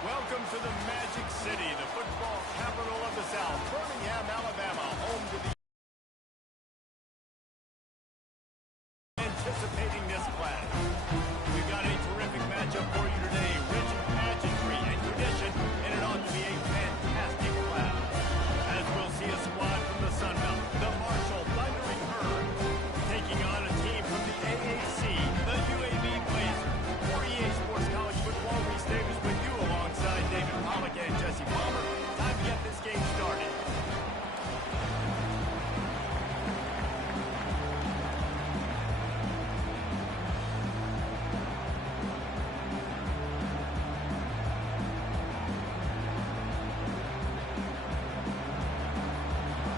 Welcome to the Magic City, the football capital of the South, Birmingham, Alabama, home to the anticipating this clash. We've got a terrific matchup for you today, rich in pageantry and tradition, and it ought to be a fantastic clash. As we'll see a squad from the Sun Belt, the Marshall Thundering Herd, taking on a team from the AAC, the UAB Blazers. For EA Sports College Football, Reese Davis with you alongside David Pollock and Jesse Palmer. Time to get this game started.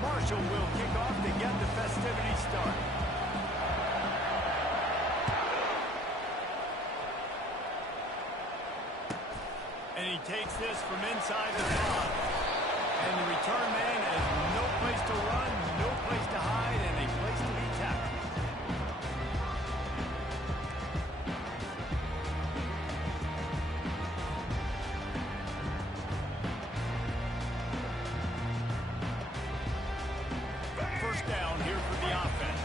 Marshall will kick off to get the festivities started. And he takes this from inside the 5. And the return man has no place to run, no place to hide, and a place to be tackled. First down here for the offense.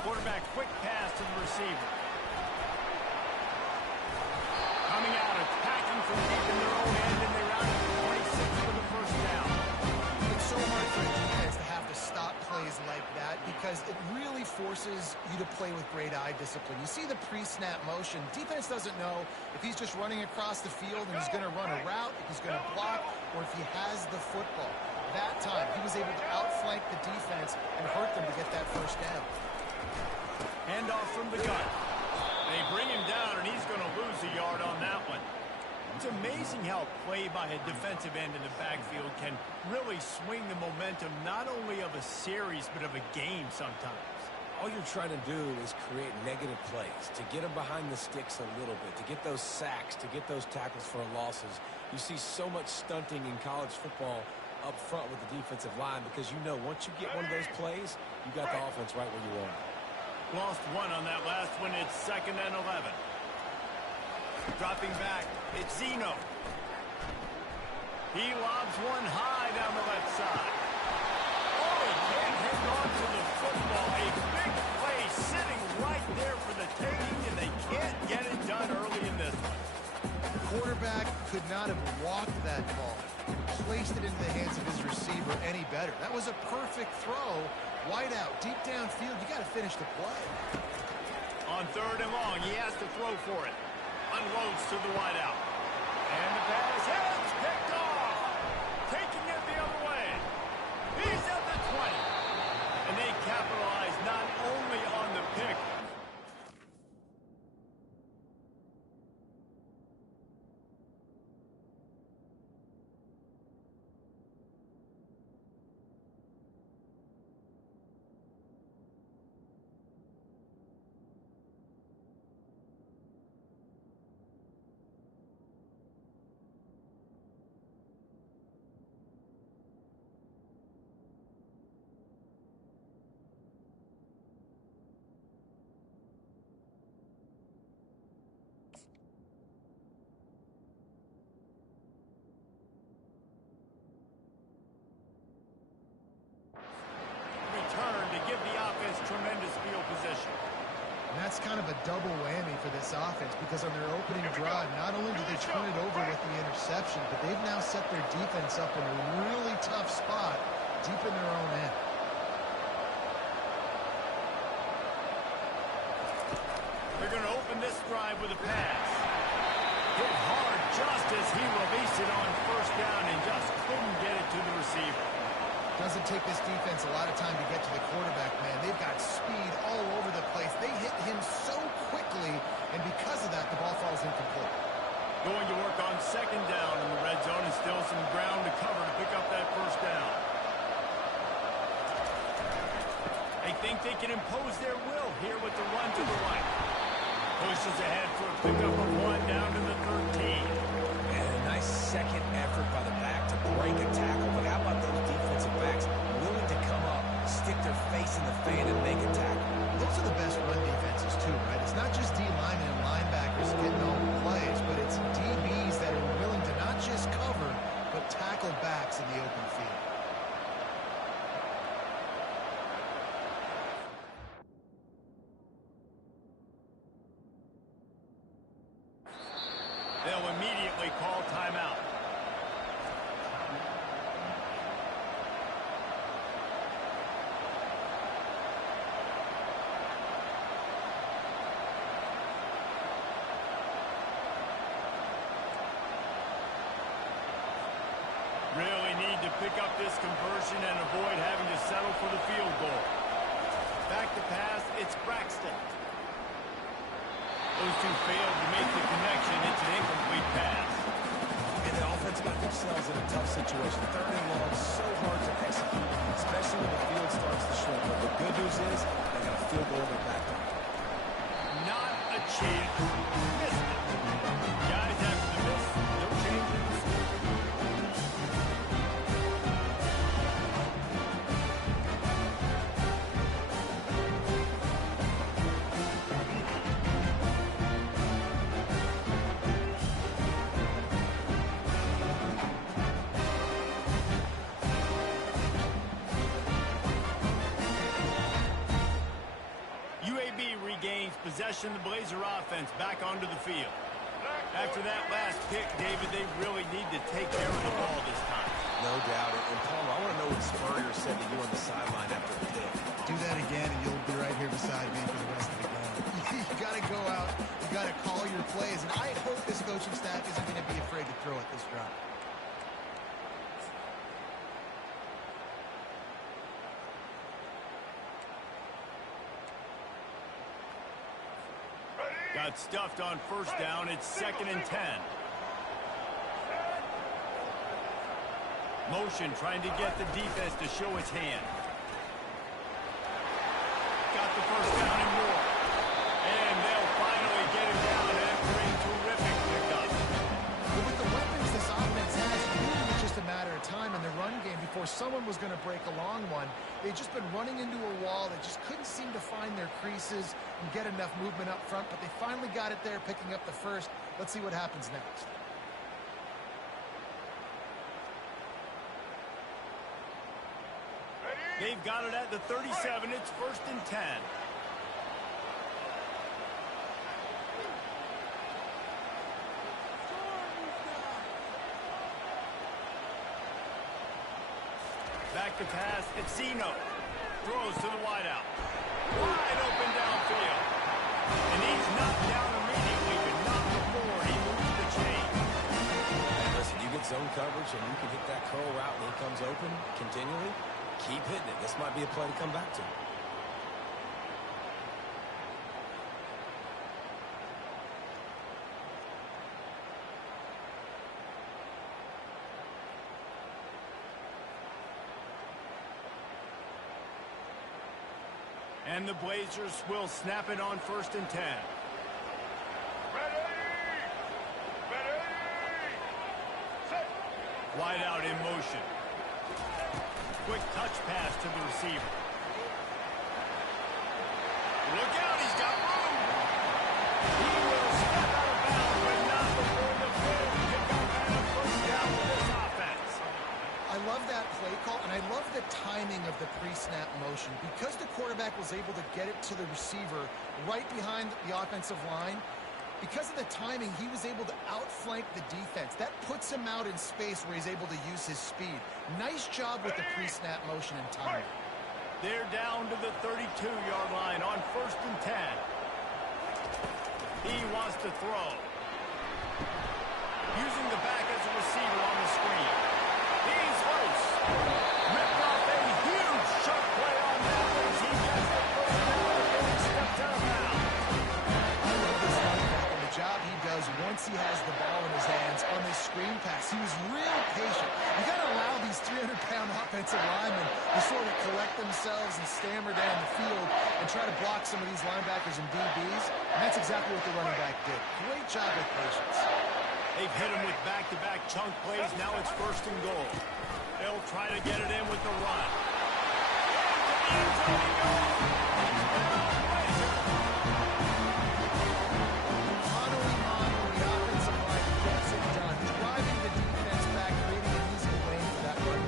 Quarterback, quick pass to the receiver. Coming out, attacking from deep in their own end, and they're out at the 26 for the first down. It's so hard for a defense to have to stop plays like that because it really forces you to play with great eye discipline. You see the pre-snap motion. Defense doesn't know if he's just running across the field and he's going to run a route, if he's going to block, or if he has the football. That time, he was able to outflank the defense and hurt them to get that first down. Handoff from the gun. They bring him down, and he's going to lose a yard on that one. It's amazing how play by a defensive end in the backfield can really swing the momentum not only of a series but of a game sometimes. All you're trying to do is create negative plays, to get them behind the sticks a little bit, to get those sacks, to get those tackles for losses. You see so much stunting in college football up front with the defensive line because you know once you get one of those plays, you got the offense right where you want it. Lost one on that last one. It's 2nd and 11. Dropping back, it's Zeno. He lobs one high down the left side. Oh, he can't hang on to the football. A big play sitting right there for the taking, and they can't get it done early in this one. The quarterback could not have walked that ball, placed it into the hands of his receiver any better. That was a perfect throw. Wide out, deep downfield, you got to finish the play. On 3rd and long, he has to throw for it. Unloads to the wide out. And the pass is picked off. Taking it the other way. He's at the 20. And they capitalize not only on the pick, give the offense tremendous field position. And that's kind of a double whammy for this offense because on their opening drive, not only did they turn it over with the interception, but they've now set their defense up in a really tough spot deep in their own end. They're going to open this drive with a pass. Hit hard just as he released it on 1st down and just couldn't get it to the receiver. Doesn't take this defense a lot of time to get to the quarterback, man. They've got speed all over the place. They hit him so quickly, and because of that, the ball falls incomplete. Going to work on 2nd down in the red zone and still some ground to cover to pick up that 1st down. They think they can impose their will here with the run to the right. Pushes ahead for a pickup of 1 down to the 13. And a nice second effort by the back to break a tackle. But how about the in the open field. They'll immediately call timeout. Really need to pick up this conversion and avoid having to settle for the field goal. Back to pass, it's Braxton. Those two failed to make the connection. It's an incomplete pass. And the offense got themselves in a tough situation. Third and long, so hard to execute, especially when the field starts to shrink. But the good news is they got a field goal in their back pocket. Not a chance. Missed it. Guys, after the miss, no change in the score. UAB regains possession. The Blazer offense back onto the field. After that last pick, David, they really need to take care of the ball this time. No doubt. And Palmer, I want to know what Spurrier said to you on the sideline after the pick. Do that again, and you'll be right here beside me for the rest of the game. You got to go out. You got to call your plays. And I hope this coaching staff isn't going to be afraid to throw at this drive. Got stuffed on first down. It's 2nd and 10. Motion trying to get the defense to show its hand. Got the first down and more. And they'll finally get him down after a terrific pickup. But with the weapons this offense has, it really was just a matter of time in the run game before someone was going to break a long one. They'd just been running into a wall. They just couldn't seem to find their creases and get enough movement up front, but they finally got it there, picking up the first. Let's see what happens next. They've got it at the 37. It's 1st and 10. Back to pass, it's Zeno. Throws to the wideout. Wide open downfield. And he's knocked down immediately, but not before he moves the chain. And listen, you get zone coverage and you can hit that curl route and he comes open continually. Keep hitting it. This might be a play to come back to. And the Blazers will snap it on 1st and 10. Wide out in motion. Quick touch pass to the receiver. Look out, he's got room. He will step out of bounds, but not before the field. Pick up and a first down for this offense. I love that play call, and I love the timing of the pre-snap motion. Because the quarterback was able to get it to the receiver right behind the offensive line, because of the timing, he was able to outflank the defense. That puts him out in space where he's able to use his speed. Nice job with the pre-snap motion and timing. They're down to the 32-yard line on 1st and 10. He wants to throw. Using the back as a receiver on the screen. He's loose. Ripped off a huge sharp play on that one as he gets the first down and he steps out of bounds. I love this running back and the job he does once he has the ball in his hands on this screen pass. He was real patient. You got to allow these 300-pound offensive linemen to sort of collect themselves and stammer down the field and try to block some of these linebackers and DBs. And that's exactly what the running back did. Great job with patience. They've hit him with back-to-back chunk plays. Now it's 1st and goal. They'll try to get it in with the run. Into the end zone he goes. Mano a mano, the offensive line gets it done, driving the defense back, creating an easy lane for that run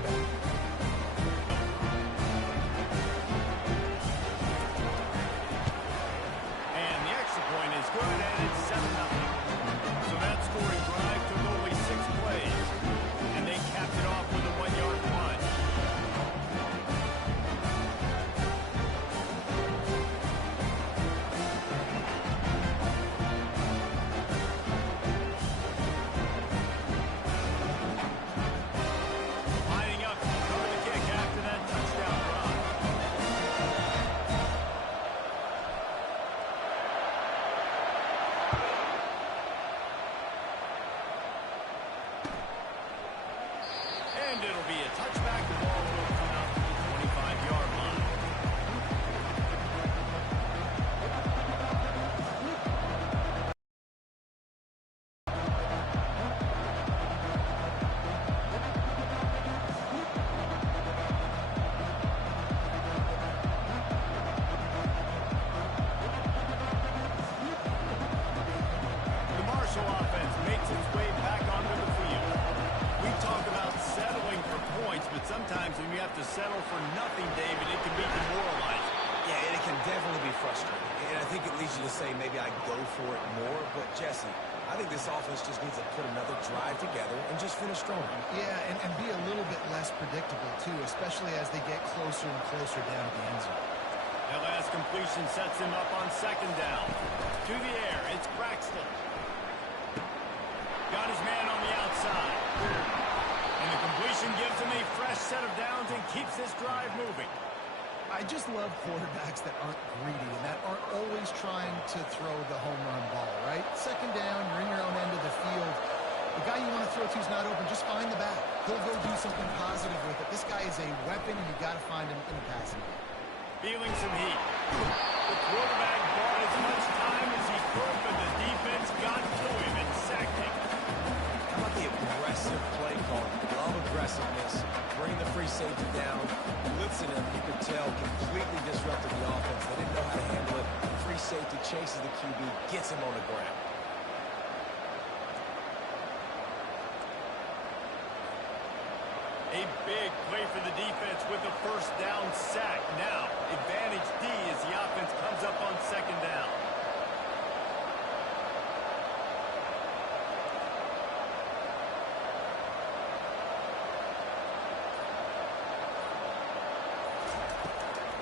That'll be a touchback. The ball will come out to the 25-yard line. The Marshall offense makes its way back onto the field. We talk about settling for points, but sometimes when you have to settle for nothing, David, it can be demoralizing. Yeah, and it can definitely be frustrating. And I think it leads you to say maybe I go for it more. But, Jesse, I think this offense just needs to put another drive together and just finish strong. Yeah, and be a little bit less predictable, too, especially as they get closer and closer down to the end zone. That last completion sets him up on second down. To the air, it's Braxton. Got his man on the outside. And the completion gives him a fresh set of downs and keeps this drive moving. I just love quarterbacks that aren't greedy and that aren't always trying to throw the home run ball, right? Second down, you're in your own end of the field. The guy you want to throw to is not open. Just find the back. He'll go do something positive with it. This guy is a weapon, and you got to find him in the passing game. Feeling some heat. The quarterback bought as much time as he could, but the defense got to him and sacked him. How about the aggressive play call? Love aggressiveness. Bringing the free safety down. Blitzing him, you could tell, completely disrupted the offense. They didn't know how to handle it. Free safety chases the QB, gets him on the ground. A big play for the defense with the first down sack. Now, advantage D as the offense comes up on second down.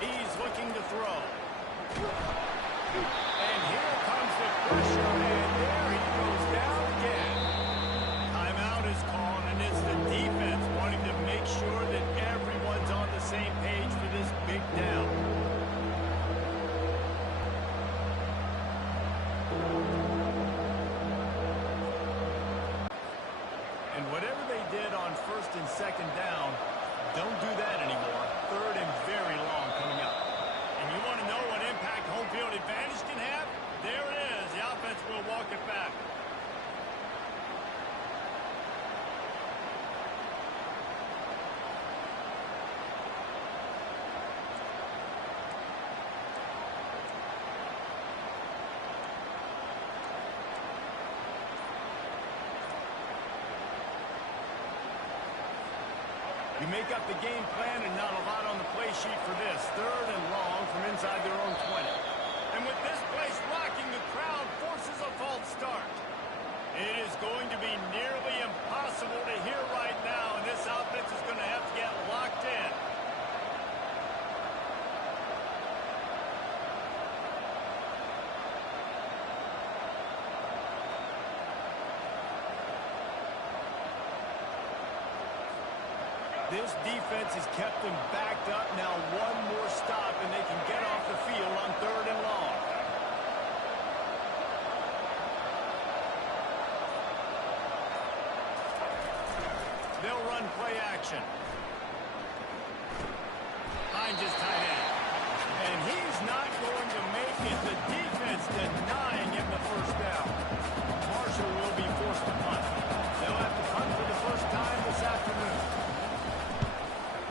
He's looking to throw. And here comes the pressure, and there he goes down again. Timeout is called, and it's the defense wanting to make sure that everyone's on the same page for this big down. And whatever they did on first and second down, don't do that anymore. Third and very long coming up. And you want to know what impact home field advantage can have? There it is. The offense will walk it back. You make up the game plan and not a lot on the play sheet for this. Third and long from inside their own 20. And with this place rocking, the crowd forces a false start. It is going to be nearly impossible to hear right now, and this offense is going to have to get locked in. This defense has kept them backed up. Now one more stop, and they can get off the field on third and long. They'll run play action. Finds his tight end. And he's not going to make it. The defense denying him the first down. Marshall will be forced to punt. They'll have to punt for the first time this afternoon.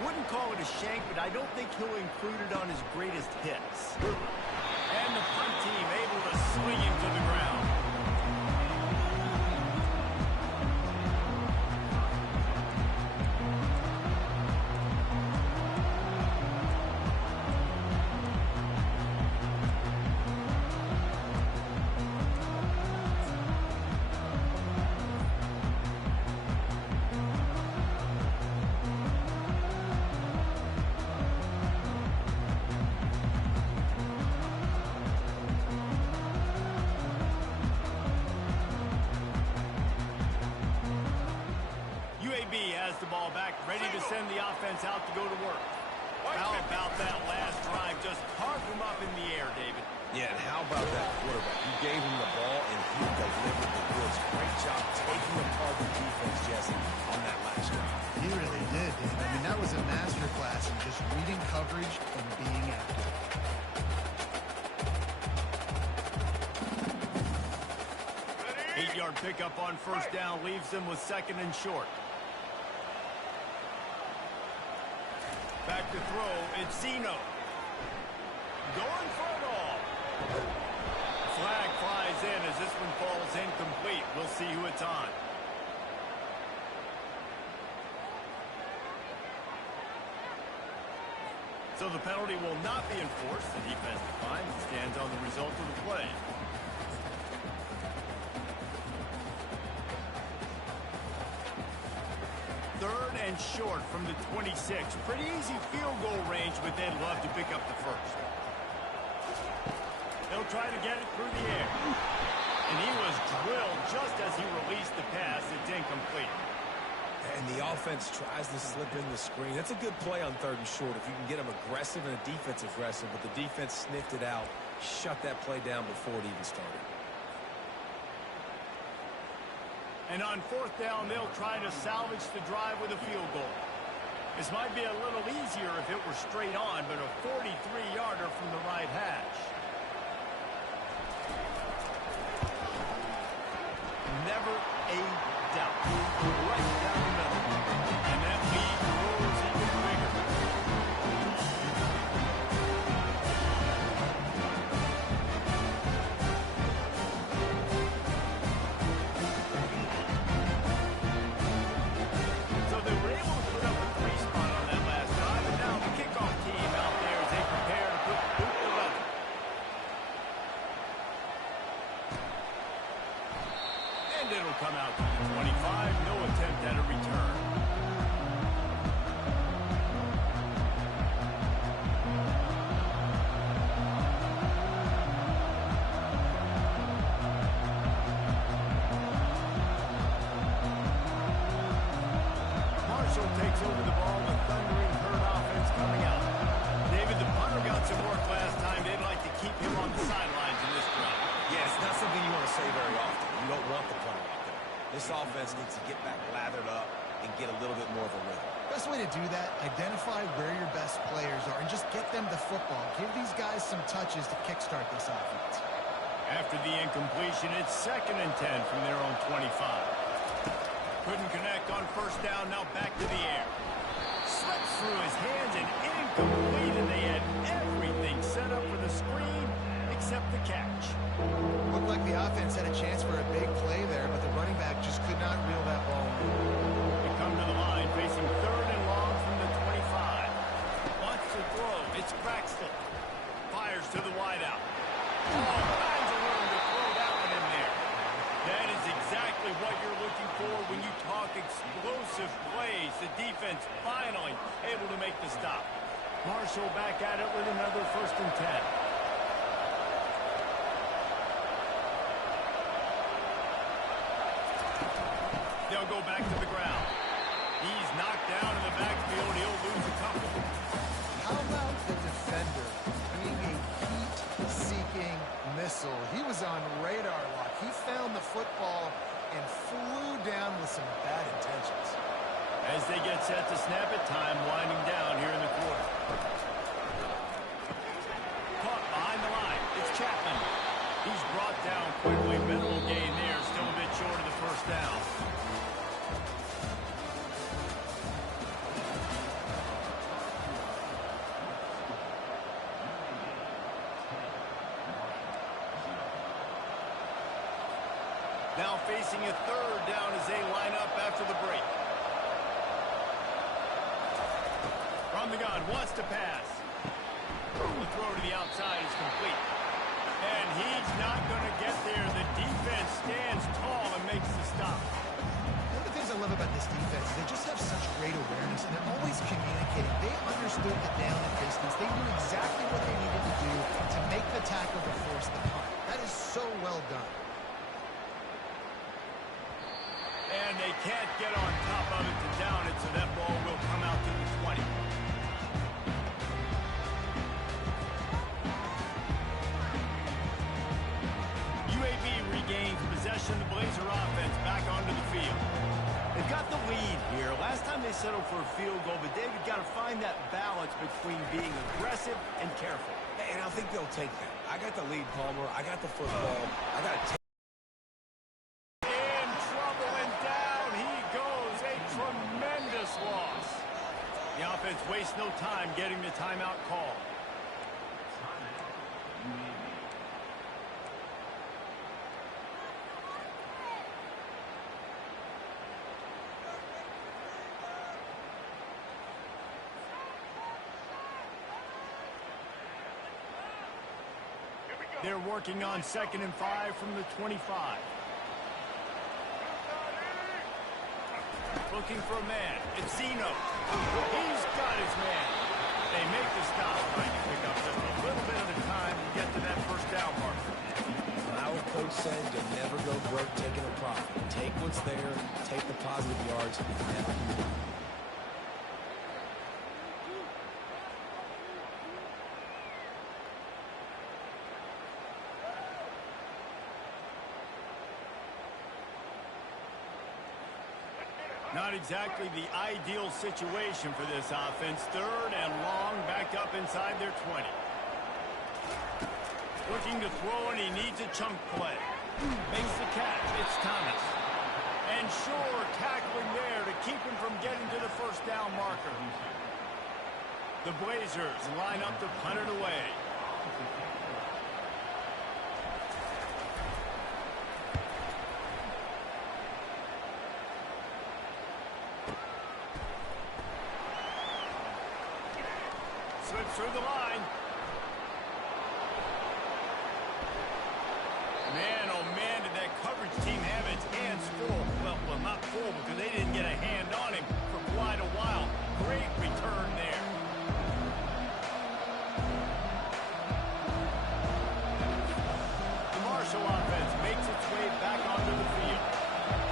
Wouldn't call it a shank, but I don't think he'll include it on his greatest hits. And the punt team able to swing him to the ground. UAB has the ball back, ready to send the offense out to go to work. How about that last drive? Just carved him up in the air, David. Yeah, and how about that quarterback? You gave him the ball, and he delivered the goods. Great job taking apart the defense, Jesse, on that last drive. He really did, Dave. I mean, that was a masterclass in just reading coverage and being active. Eight-yard pickup on first down leaves them with second and short. Back to throw, it's Zeno. Going for it all. Flag flies in as this one falls incomplete. We'll see who it's on. So the penalty will not be enforced. The defense declines and stands on the result of the play. Third and short from the 26. Pretty easy field goal range, but they'd love to pick up the first. They'll try to get it through the air. And he was drilled just as he released the pass. It's incomplete. And the offense tries to slip in the screen. That's a good play on third and short if you can get them aggressive and a defense aggressive, but the defense sniffed it out, shut that play down before it even started. And on fourth down, they'll try to salvage the drive with a field goal. This might be a little easier if it were straight on, but a 43-yarder from the right hash. Never a doubt. Right down the middle. And that lead grows even bigger. So they were able to put up a 3-spot on that last drive, and now the kickoff team out there as they prepare to put the boot to leather. And it'll come out to the 25. No attempt at a return. Marshall takes over the ball with thundering herd offense coming out. David, the punter got some work last time. They'd like to keep him on the sidelines in this drive. Yeah, it's not something you want to say very often. You don't want the punter out there. This offense needs to get back lathered up and get a little bit more of a rhythm. Best way to do that, identify where your best players are and just get them the football. Give these guys some touches to kickstart this offense. After the incompletion, it's second and 10 from their own 25. Couldn't connect on first down, now back to the air. Slips through his hands and incomplete, and they had everything set up for the screen except the catch. Looked like the offense had a chance for a big play there, but the running back just could not reel that ball in. They come to the line, facing third and long from the 25. Wants to throw, it's Braxton. Fires to the wideout. Oh, finds a room to throw that one in there. That is exactly what you're looking for when you talk explosive plays. The defense finally able to make the stop. Marshall back at it with another first and 10. They'll go back to the ground. He's knocked down in the backfield. He'll lose a couple. How about the defender being a heat-seeking missile? He was on radar lock. He found the football and flew down with some bad intentions. As they get set to snap it, time winding down here in the quarter. Caught behind the line. It's Chapman. He's brought down quickly. Minimal gain there. Still a bit short of the first down. Now facing a third down as they line up after the break. From the gun, wants to pass. The throw to the outside is complete. And he's not going to get there. The defense stands tall and makes the stop. One of the things I love about this defense is they just have such great awareness, and they're always communicating. They understood the down and distance. They knew exactly what they needed to do to make the tackle to force the punt. That is so well done. And they can't get on top of it to down it, so that ball will come out to the 20. settle for a field goal, but David got to find that balance between being aggressive and careful. And I think they'll take that. I got the lead, Palmer. I got the football. I got to take. In trouble and down he goes. A tremendous loss. The offense wastes no time getting the timeout call. They're working on 2nd and 5 from the 25. Looking for a man. It's Zeno. He's got his man. They make the stop, trying to pick up just a little bit of the time to get to that first down marker. Our coach said you'll never go broke taking a profit. Take what's there, take the positive yards, and never move on. Not exactly the ideal situation for this offense. 3rd and long, back up inside their 20. Looking to throw, and he needs a chunk play. Makes the catch. It's Thomas. And Shore tackling there to keep him from getting to the first down marker. The Blazers line up to punt it away. Slips through the line. Man, oh man, did that coverage team have its hands full. Well, not full because they didn't get a hand on him for quite a while. Great return there. The Marshall offense makes its way back onto the field.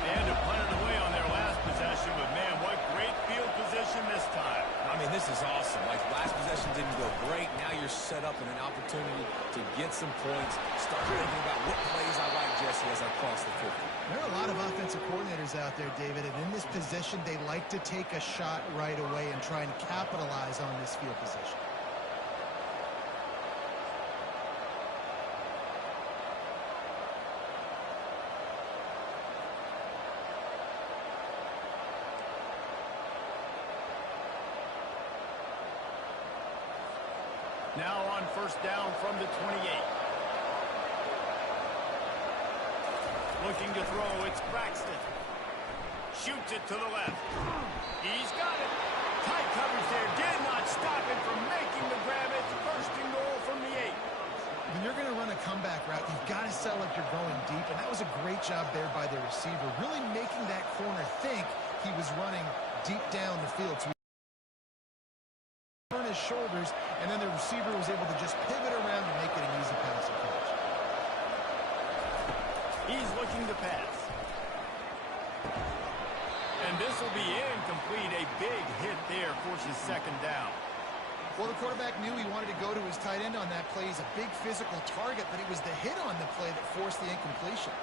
They had to punt it away on their last possession, but man, what great field position this time. I mean, this is awesome. Like, last possession didn't go great. Now you're set up in an opportunity to get some points. Start thinking about what plays I like, Jesse, as I cross the 50. There are a lot of offensive coordinators out there, David, and in this position, they like to take a shot right away and try and capitalize on this field position. Now on first down from the 28. Looking to throw, it's Braxton. Shoots it to the left. He's got it. Tight coverage there. Did not stop him from making the grab. It's 1st and goal from the 8. When you're going to run a comeback route, you've got to sell like you're going deep, and that was a great job there by the receiver, really making that corner think he was running deep down the field. So his shoulders, and then the receiver was able to just pivot around and make it an easy pass approach. He's looking to pass. And this will be incomplete. A big hit there forces 2nd down. Well, the quarterback knew he wanted to go to his tight end on that play. He's a big physical target, but it was the hit on the play that forced the incompletion.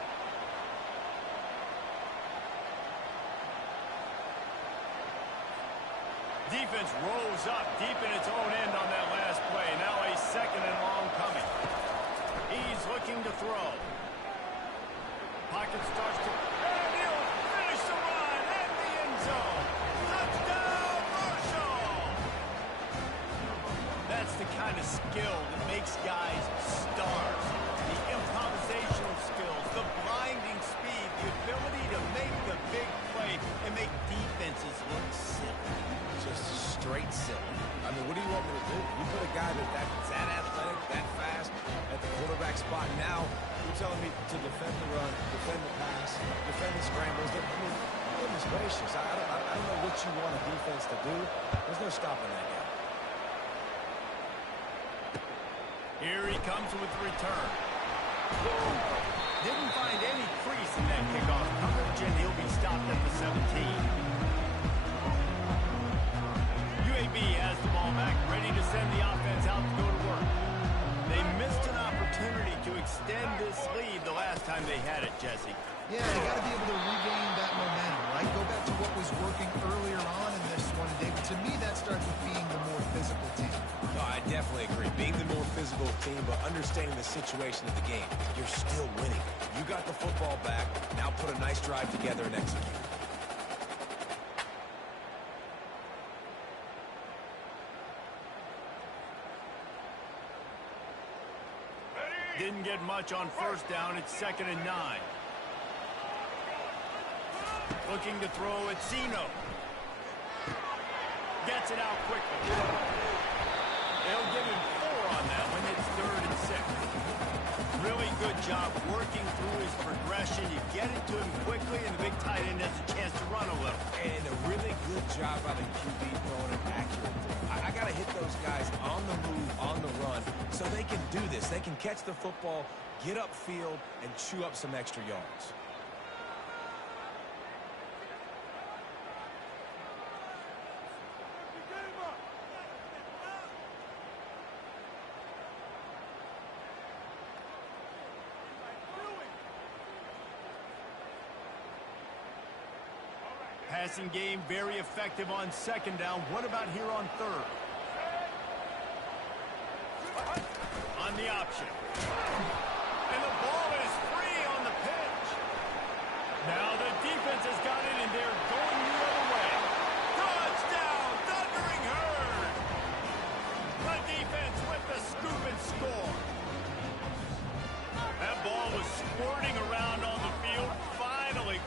Defense rolls up deep in its own end on that last play. Now a 2nd and long coming. He's looking to throw. Pocket starts to... And he'll finish the run in the end zone. Touchdown, Marshall! That's the kind of skill that makes guys stars. The improvisational skills, the blinding speed, the ability to make the big play and make defenses look silly. Just straight silly. I mean, what do you want me to do? You put a guy that's that athletic, that fast, at the quarterback spot. Now, you're telling me to defend the run, defend the pass, defend the scrambles. I mean, goodness gracious. I don't know what you want a defense to do. There's no stopping that guy. Here he comes with the return. Didn't find any crease in that kickoff coverage, and he'll be stopped at the 17. UAB has the ball back, ready to send the offense out to go to work. They missed an opportunity to extend this lead the last time they had it, Jesse. Yeah, you got to be able to regain that momentum, right? Go back to what was working earlier on in this To me, that starts with being the more physical team. No, I definitely agree. Being the more physical team, but understanding the situation of the game. You're still winning. You got the football back. Now put a nice drive together and execute. Didn't get much on first down. It's 2nd and 9. Looking to throw at Zeno. Gets it out quickly. They'll give him 4 on that when it's 3rd and 6. Really good job working through his progression. You get it to him quickly, and the big tight end has a chance to run a little. And a really good job by the QB throwing an accurate throw. I got to hit those guys on the move, on the run, so they can do this. They can catch the football, get upfield, and chew up some extra yards. Passing game very effective on 2nd down. What about here on 3rd? On the option. And the ball is free on the pitch. Now the defense has got it, and they're going the other way. Touchdown, Thundering Herd. The defense with the scoop and score. That ball was squirting around on the field. Finally,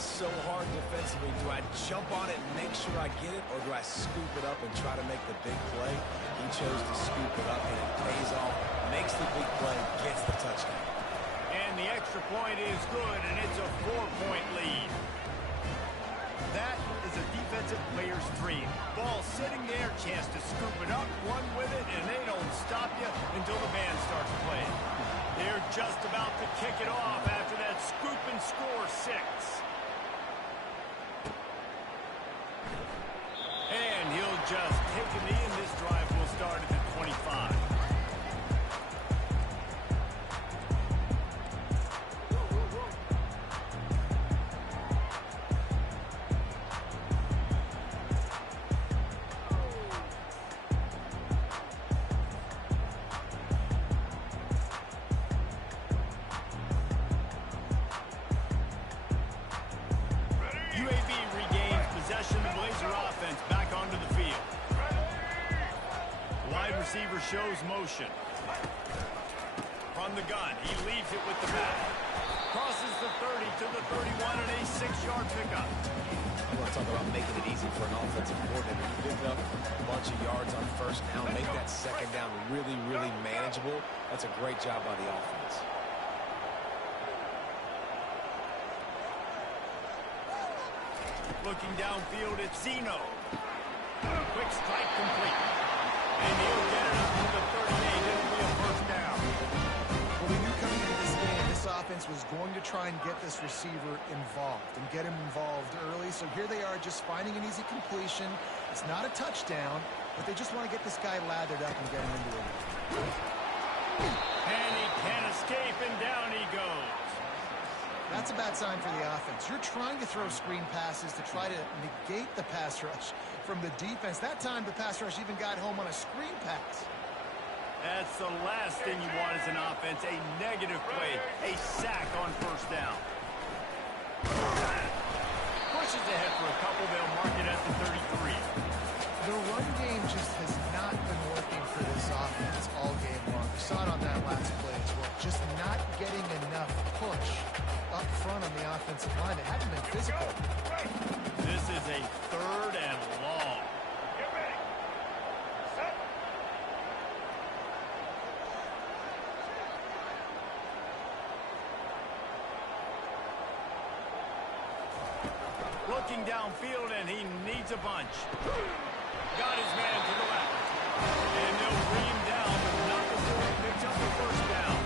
It's so hard defensively. Do I jump on it and make sure I get it, or do I scoop it up and try to make the big play? He chose to scoop it up, and it pays off, makes the big play, gets the touchdown. And the extra point is good, and it's a 4-point lead. That is a defensive player's dream. Ball sitting there, chance to scoop it up, run with it, and they don't stop you until the band starts playing. They're just about to kick it off after that scoop and score 6. And he'll just take a knee, and this drive will start at the 25. UAB regains possession. The Blazer offense back onto the field. Wide receiver shows motion. From the gun, he leaves it with the back. Crosses the 30 to the 31 and a 6-yard pickup. I want to talk about making it easy for an offensive coordinator. You pick up a bunch of yards on first down, make that 2nd down really, really manageable. That's a great job by the offense. Looking downfield at Zeno. Quick strike complete. And he'll get it up to the 38. It'll be a first down. Well, we knew coming into this game, this offense was going to try and get this receiver involved and get him involved early. So here they are just finding an easy completion. It's not a touchdown, but they just want to get this guy lathered up and get him into it. And he can't escape, and down he goes. That's a bad sign for the offense. You're trying to throw screen passes to try to negate the pass rush from the defense. That time, the pass rush even got home on a screen pass. That's the last thing you want as an offense, a negative play, a sack on first down. Pushes ahead for a couple. They'll mark it at the 33. The run game just has not been working for this offense all game long. We saw it on that last play as well. Just not getting enough push up front on the offensive line. It hadn't been physical. This is a 3rd and long. Get ready. Set. Looking downfield, and he needs a bunch. Got his man to the left. And they'll bring him down, but not before he picks up the first down.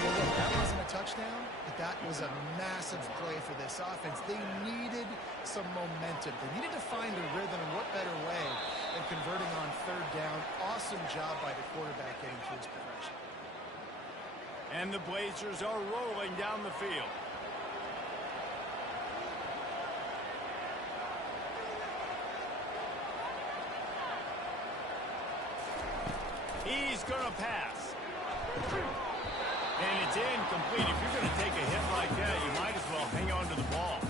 Well, look, that wasn't a touchdown, but that was a massive play for this offense. They needed some momentum. They needed to find a rhythm, and what better way than converting on 3rd down. Awesome job by the quarterback getting to his progression. And the Blazers are rolling down the field. He's going to pass. And it's incomplete. If you're going to take a hit like that, you might as well hang on to the ball.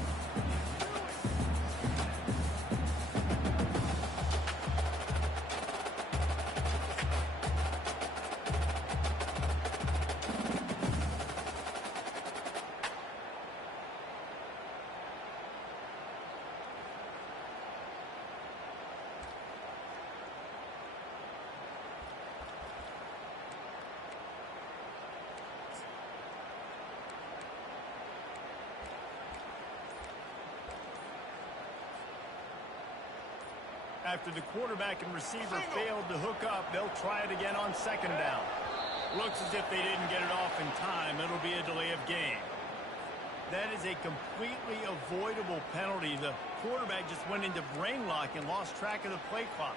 After the quarterback and receiver failed to hook up, they'll try it again on second down. Looks as if they didn't get it off in time. It'll be a delay of game. That is a completely avoidable penalty. The quarterback just went into brain lock and lost track of the play clock.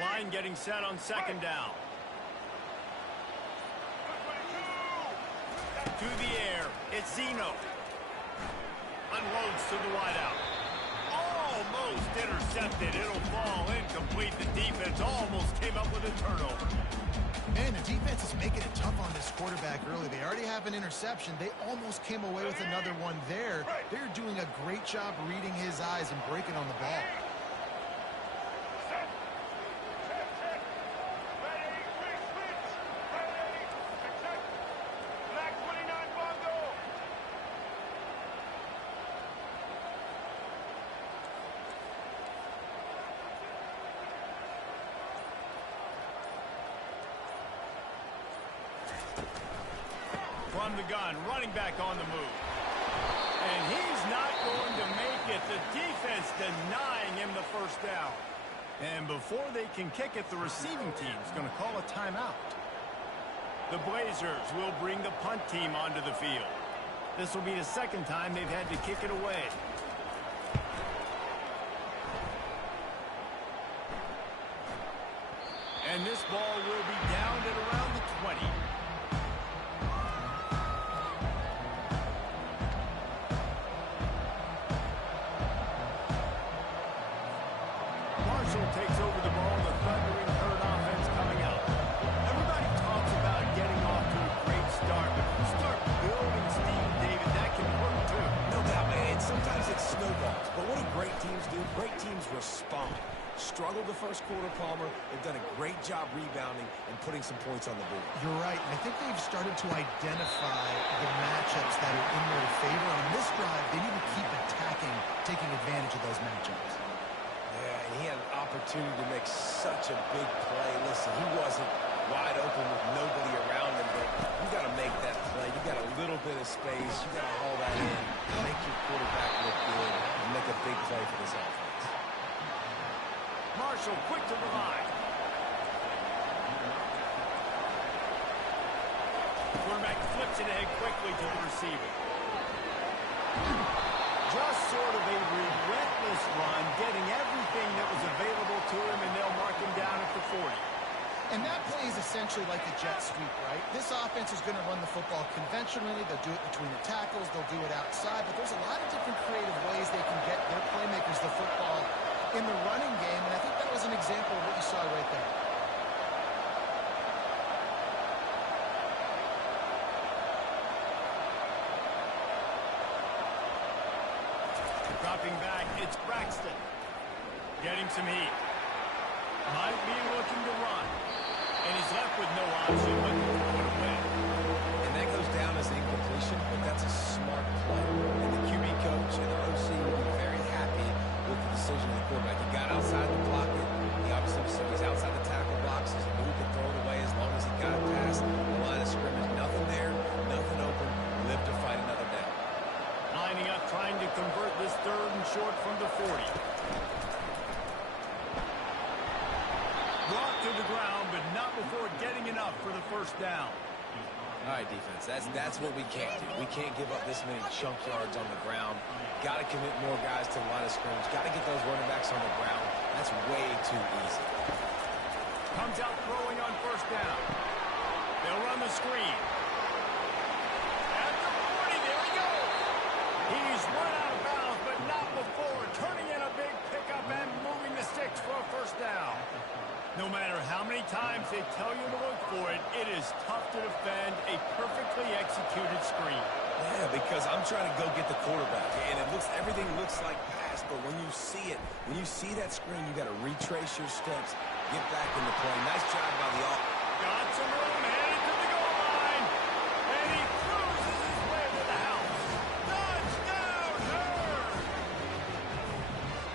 Line getting set on second down. To the air, it's Zeno. Unloads to the wideout. Almost intercepted. It'll fall incomplete. The defense almost came up with a turnover. Man, the defense is making it tough on this quarterback early. They already have an interception. They almost came away with another one there. They're doing a great job reading his eyes and breaking on the ball. From the gun, running back on the move. And he's not going to make it. The defense denying him the first down. And before they can kick it, the receiving team's going to call a timeout. The Blazers will bring the punt team onto the field. This will be the second time they've had to kick it away. And this ball will be down at around the 20. Takes over the ball, the thundering third offense coming out. Everybody talks about getting off to a great start, but if you start building steam, David, that can work too. No doubt, man. Sometimes it snowballs, but what do great teams do? Great teams respond. Struggled the first quarter, Palmer. They've done a great job rebounding and putting some points on the board. You're right. I think they've started to identify the matchups that are in their favor. On this drive, they need to keep attacking, taking advantage of those matchups. Yeah, and he had an opportunity to make such a big play. Listen, he wasn't wide open with nobody around him, but you got to make that play. You got a little bit of space. You got to haul that in, make your quarterback look good, and make a big play for this offense. Marshall quick to the line. Quarterback flips it ahead quickly to the receiver. Just sort of a relentless run, getting everything that was available to him, and they'll mark him down at the 40. And that play is essentially like the jet sweep, right? This offense is going to run the football conventionally. They'll do it between the tackles. They'll do it outside. But there's a lot of different creative ways they can get their playmakers the football in the running game. And I think that was an example of what you saw right there. Dropping back, it's Braxton. Getting some heat. Might be looking to run. And he's left with no option but to throw it away. And that goes down as an incompletion, but that's a smart play. And the QB coach and the OC will be very happy with the decision of the quarterback. He got outside the pocket. He obviously saw he's outside the tackle box. He's moved to throw it away as long as he got it past the line of scrimmage. Nothing there, nothing open. Live to fight another down. Lining up, trying to convert this third and short from the 40. Brought to the ground, but not before getting enough for the first down. All right, defense, that's what we can't do. We can't give up this many chunk yards on the ground. Got to commit more guys to the line of scrimmage. Got to get those running backs on the ground. That's way too easy. Comes out throwing on first down. They'll run the screen. At the 40, there he goes. He's to defend a perfectly executed screen. Yeah, because I'm trying to go get the quarterback, and everything looks like pass, but when you see that screen, you got to retrace your steps, get back into play. Nice job by the offense. Got some room, headed to the goal line, and he cruises his way to the house. Touchdown, Herd!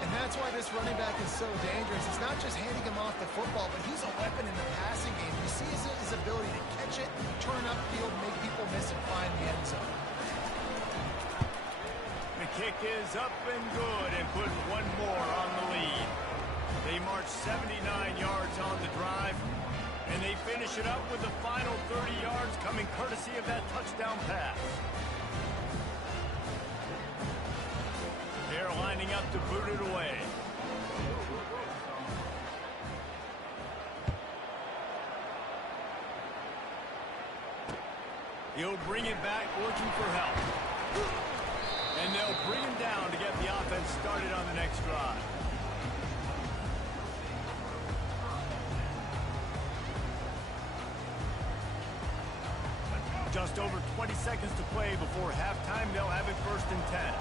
And that's why this running back is so dangerous. It's not just handing him off the football, but he's a weapon in the passing game. You see his ability to catch it, turn upfield, make people miss, and find the end zone. The kick is up and good and put one more on the lead. They march 79 yards on the drive, and they finish it up with the final 30 yards coming courtesy of that touchdown pass. They're lining up to boot it away. He'll bring it back looking for help. And they'll bring him down to get the offense started on the next drive. Just over 20 seconds to play before halftime. They'll have it 1st and 10.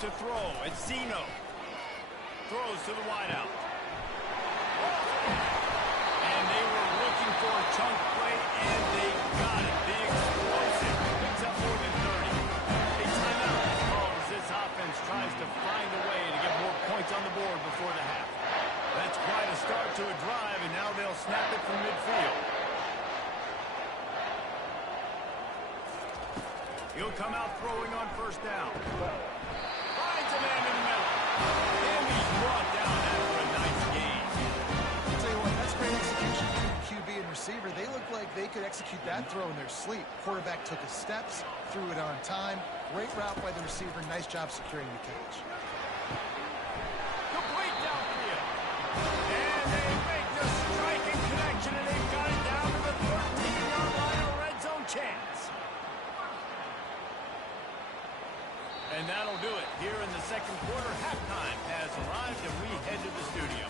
To throw, it's Zeno. Throws to the wideout. And they were looking for a chunk play, and they got it. The explosive picks up more than 30. A timeout is called as this offense tries to find a way to get more points on the board before the half. That's quite a start to a drive, and now they'll snap it from midfield. He'll come out throwing on 1st down. Finds a man in the middle. And he's brought down after a nice gain. I'll tell you what, that's great execution between QB and receiver. They look like they could execute that throw in their sleep. Quarterback took his steps, threw it on time. Great route by the receiver. Nice job securing the catch. Complete downfield. And they make the striking connection, and they've got it down to the 13-yard line, a red zone chance. And that'll do it. Here in the second quarter, halftime has arrived, and we head to the studio.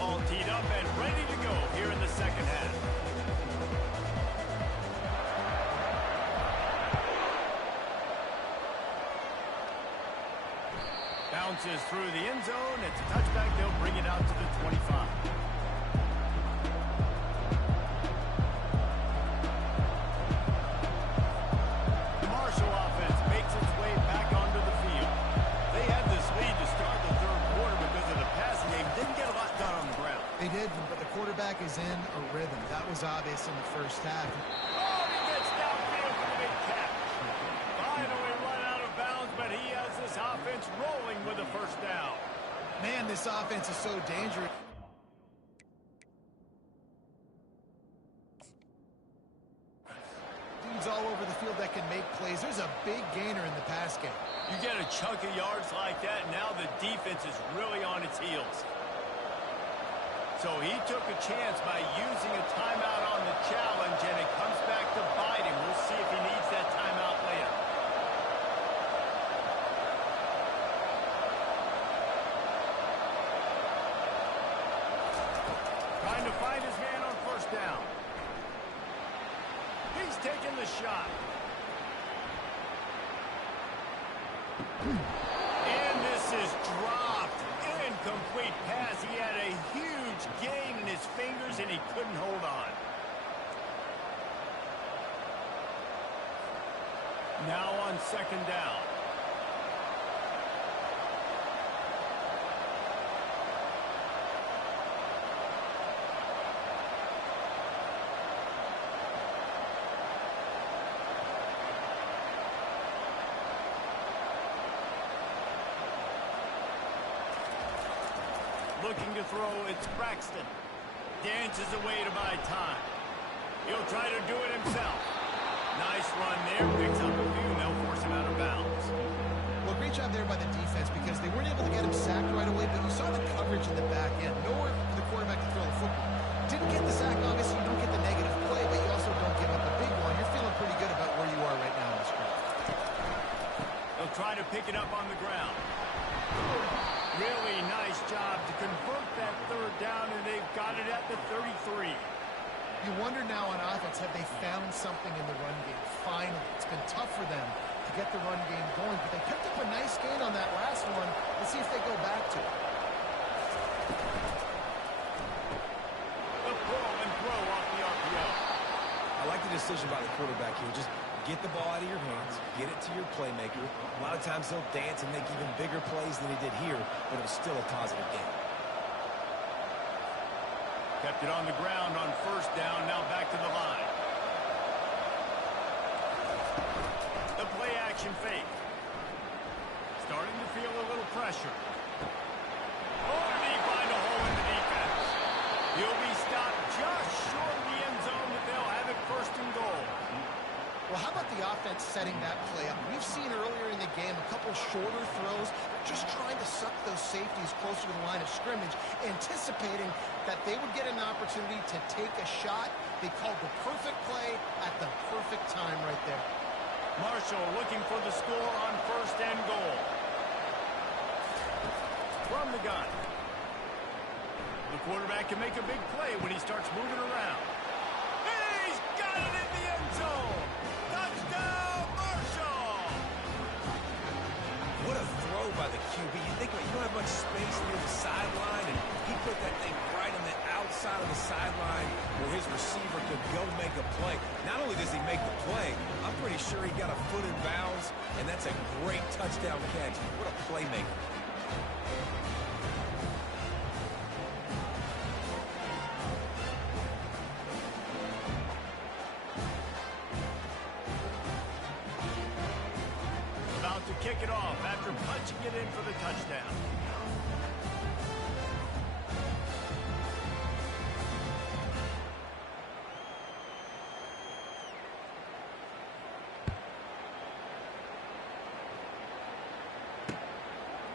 All teed up and ready to go here in the second half. Bounces through the end zone. It's a touchback. They'll bring it out to the 25. But the quarterback is in a rhythm. That was obvious in the first half. Oh, he gets downfield for the big catch. Finally run out of bounds, but he has this offense rolling with a 1st down. Man, this offense is so dangerous. Dudes all over the field that can make plays. There's a big gainer in the pass game. You get a chunk of yards like that, and now the defense is really on its heels. So he took a chance by using a timeout on the challenge, and it comes back to bite him. We'll see if he needs that timeout later. Trying to find his man on 1st down. He's taking the shot. And this is dropped. Incomplete pass. He had a huge gain in his fingers, and he couldn't hold on. Now on 2nd down. Looking to throw, it's Braxton. Dances away to buy time. He'll try to do it himself. Nice run there, picks up a few, and they'll force him out of bounds. Well, great job there by the defense because they weren't able to get him sacked right away, but you saw the coverage in the back end. Nowhere for the quarterback to throw the football. Didn't get the sack, obviously you don't get the negative play, but you also don't give up a big one. You're feeling pretty good about where you are right now in this group. try to pick it up on the ground. Really nice job to convert that third down, and they've got it at the 33. You wonder now on offense, have they found something in the run game? Finally, it's been tough for them to get the run game going, but they picked up a nice gain on that last one. Let's see if they go back to it. The pull and throw off the RPO. I like the decision by the quarterback here. Just get the ball out of your hands, get it to your playmaker. A lot of times he'll dance and make even bigger plays than he did here, but it was still a positive game. Kept it on the ground on first down, now back to the line. The play action fake. Starting to feel a little pressure. Oh, did he find a hole in the defense? He'll be stopped just short of the end zone, but they'll have it first and goal. Well, how about the offense setting that play up? We've seen earlier in the game a couple shorter throws, just trying to suck those safeties closer to the line of scrimmage, anticipating that they would get an opportunity to take a shot. They called the perfect play at the perfect time right there. Marshall looking for the score on first and goal. From the gun. The quarterback can make a big play when he starts moving around. He's got it in the end zone. Touchdown, Marshall! What a throw by the QB. You think about it, you don't have much space near the sideline, and he put that thing right on the outside of the sideline where his receiver could go make a play. Not only does he make the play, I'm pretty sure he got a foot in bounds, and that's a great touchdown catch. What a playmaker. To kick it off after punching it in for the touchdown.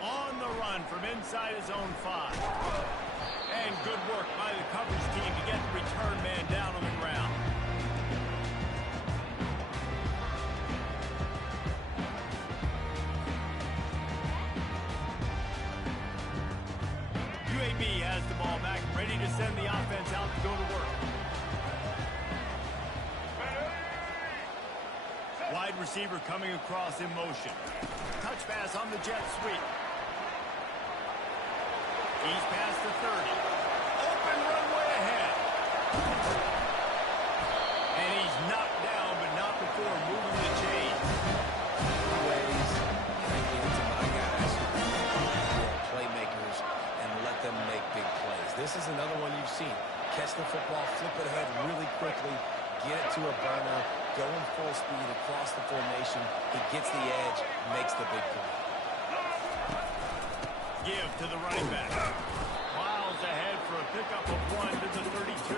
On the run from inside his own 5. And good work by the coverage team to get the return man down on the ground. UAB has the ball back, ready to send the offense out to go to work. Wide receiver coming across in motion. Touch pass on the jet sweep. He's past the 30. Open runway ahead. And he's knocked down, but not before moving the chain. Them make big plays. This is another one you've seen. Catch the football, flip it ahead really quickly, get it to a burner, going full speed across the formation. He gets the edge, makes the big play. Give to the running back. Miles ahead for a pickup of 1 to the 32.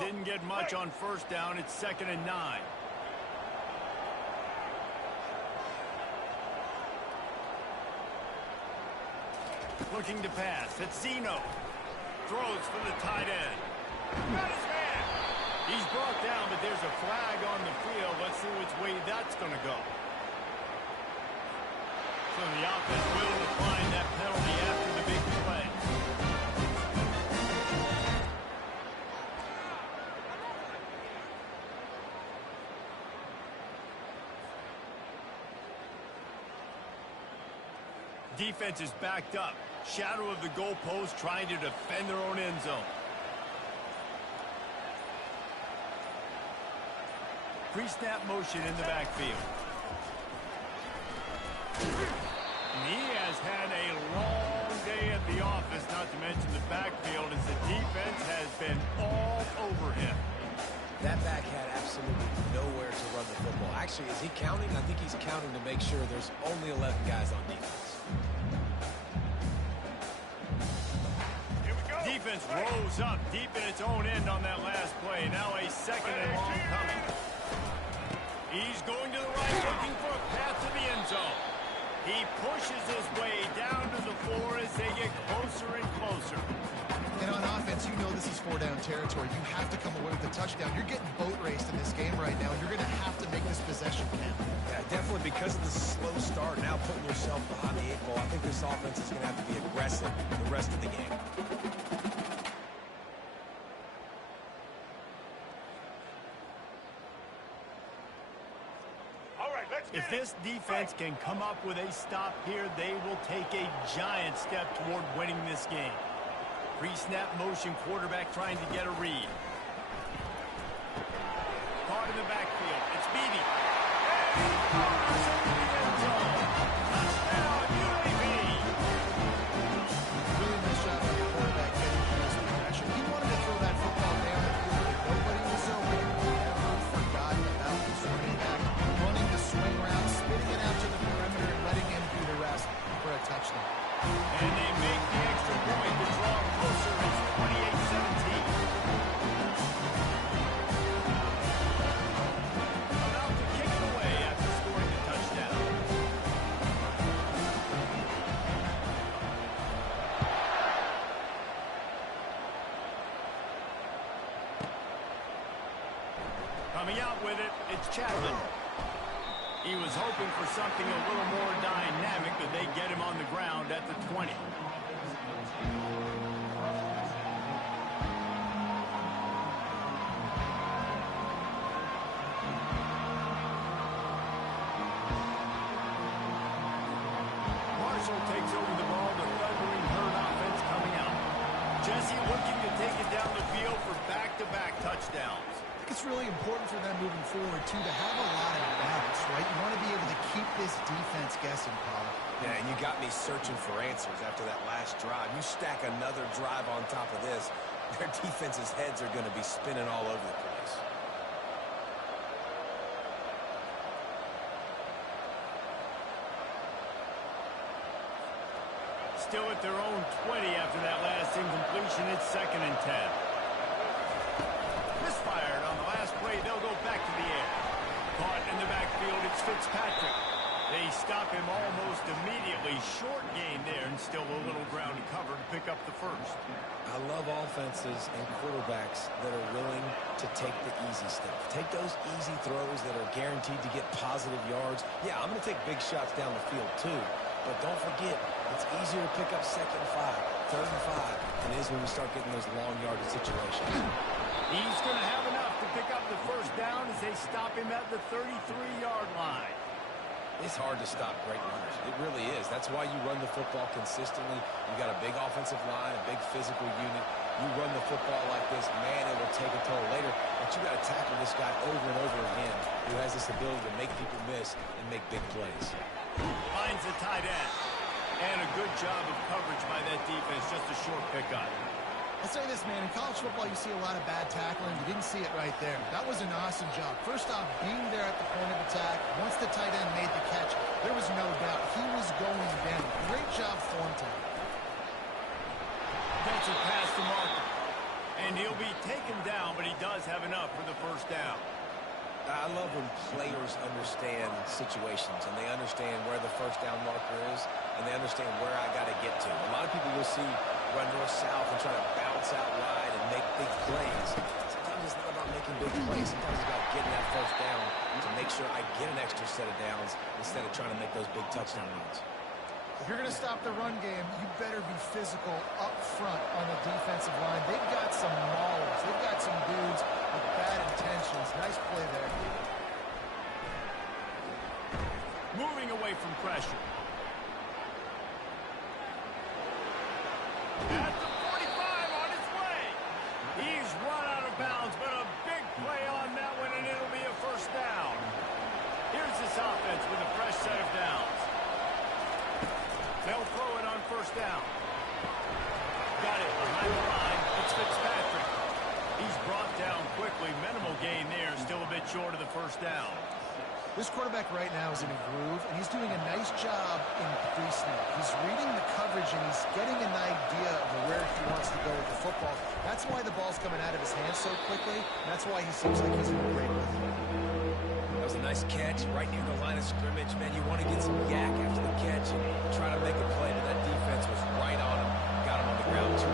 Didn't get much on first down. It's 2nd and 9. Looking to pass. It's Zeno. Throws for the tight end. Got his man. He's brought down, but there's a flag on the field. Let's see which way that's going to go. So the offense will decline that penalty after the big play. Defense is backed up. Shadow of the goalpost, trying to defend their own end zone. Pre-snap motion in the backfield. And he has had a long day at the office, not to mention the backfield, as the defense has been all over him. That back had absolutely nowhere to run the football. Actually, is he counting? I think he's counting to make sure there's only 11 guys on defense. Defense rose up deep in its own end on that last play. Now a 2nd and long coming. He's going to the pushes his way down to the floor as they get closer and closer. And on offense, you know this is four-down territory. You have to come away with a touchdown. You're getting boat raced in this game right now. You're going to have to make this possession count. Yeah, definitely because of the slow start, now putting yourself behind the 8 ball. I think this offense is going to have to be aggressive the rest of the game. All right, let's get If this defense can come up with a stop here, they will take a giant step toward winning this game. Pre-snap motion, quarterback trying to get a read. Caught in the backfield. It's Beebe. Touchdown, UAB. Really nice job by the quarterback getting through his progression. He wanted to throw that football down the field, but nobody was open. He never forgot about his running back running the swing route, spitting it out to the perimeter, and letting him do the rest for a touchdown. And they make the extra point to draw closer. It's 28-17. About to kick it away after scoring the touchdown. Coming out with it, it's Chapman. He was hoping for something a little more dynamic, but they get him on the ground at the 20. Marshall takes over the ball, the thundering herd offense coming out. Jesse looking to take it down the field for back-to-back touchdowns. I think it's really important for them moving forward, too, to have a lot of balance, right? You want to be able to keep this defense guessing, Paul. Yeah, and you got me searching for answers after that last drive. You stack another drive on top of this, their defense's heads are going to be spinning all over the place. Still at their own 20 after that last incompletion. It's 2nd and 10. Misfired on the last play. They'll go back to the air. Caught in the backfield. It's Fitzpatrick. They stop him almost immediately. Short gain there and still a little ground to cover to pick up the first. I love offenses and quarterbacks that are willing to take the easy stuff. Take those easy throws that are guaranteed to get positive yards. Yeah, I'm going to take big shots down the field too. But don't forget, it's easier to pick up 2nd and 5, 3rd and 5 than it is when we start getting those long yardage situations. He's going to have enough to pick up the first down as they stop him at the 33-yard line. It's hard to stop great runners. It really is. That's why you run the football consistently. You got a big offensive line, a big physical unit. You run the football like this, man, it will take a toll later. But you got to tackle this guy over and over again who has this ability to make people miss and make big plays. Finds the tight end. And a good job of coverage by that defense. Just a short pickup. I'll say this, man. In college football, you see a lot of bad tackling. You didn't see it right there. That was an awesome job. First off, being there at the point of attack. Once the tight end made the catch, there was no doubt he was going down. Great job form time. Gets a pass to Marker. And he'll be taken down, but he does have enough for the first down. I love when players understand situations and they understand where the first down marker is and they understand where I got to get to. A lot of people you'll see run north-south and try to bounce out wide and make big plays. Sometimes it's not about making big plays. Sometimes it's about getting that first down to make sure I get an extra set of downs instead of trying to make those big touchdown runs. If you're going to stop the run game, you better be physical up front on the defensive line. They've got some maulers. They've got some dudes with bad intentions. Nice play there. Moving away from pressure. At the 45 on his way. He's run out of bounds, but a big play on that one, and it'll be a first down. Here's this offense with a fresh set of downs. They'll throw it on first down. Got it behind the line. It's Fitzpatrick. He's brought down quickly. Minimal gain there. Still a bit short of the first down. This quarterback right now is in a groove, and he's doing a nice job in pre-snap. He's reading the coverage, and he's getting an idea of where he wants to go with the football. That's why the ball's coming out of his hands so quickly. And that's why he seems like he's in a great rhythm. That was a nice Nice catch right near the line of scrimmage. Man, you want to get some yak after the catch and try to make a play, but that defense was right on him. Got him on the ground too.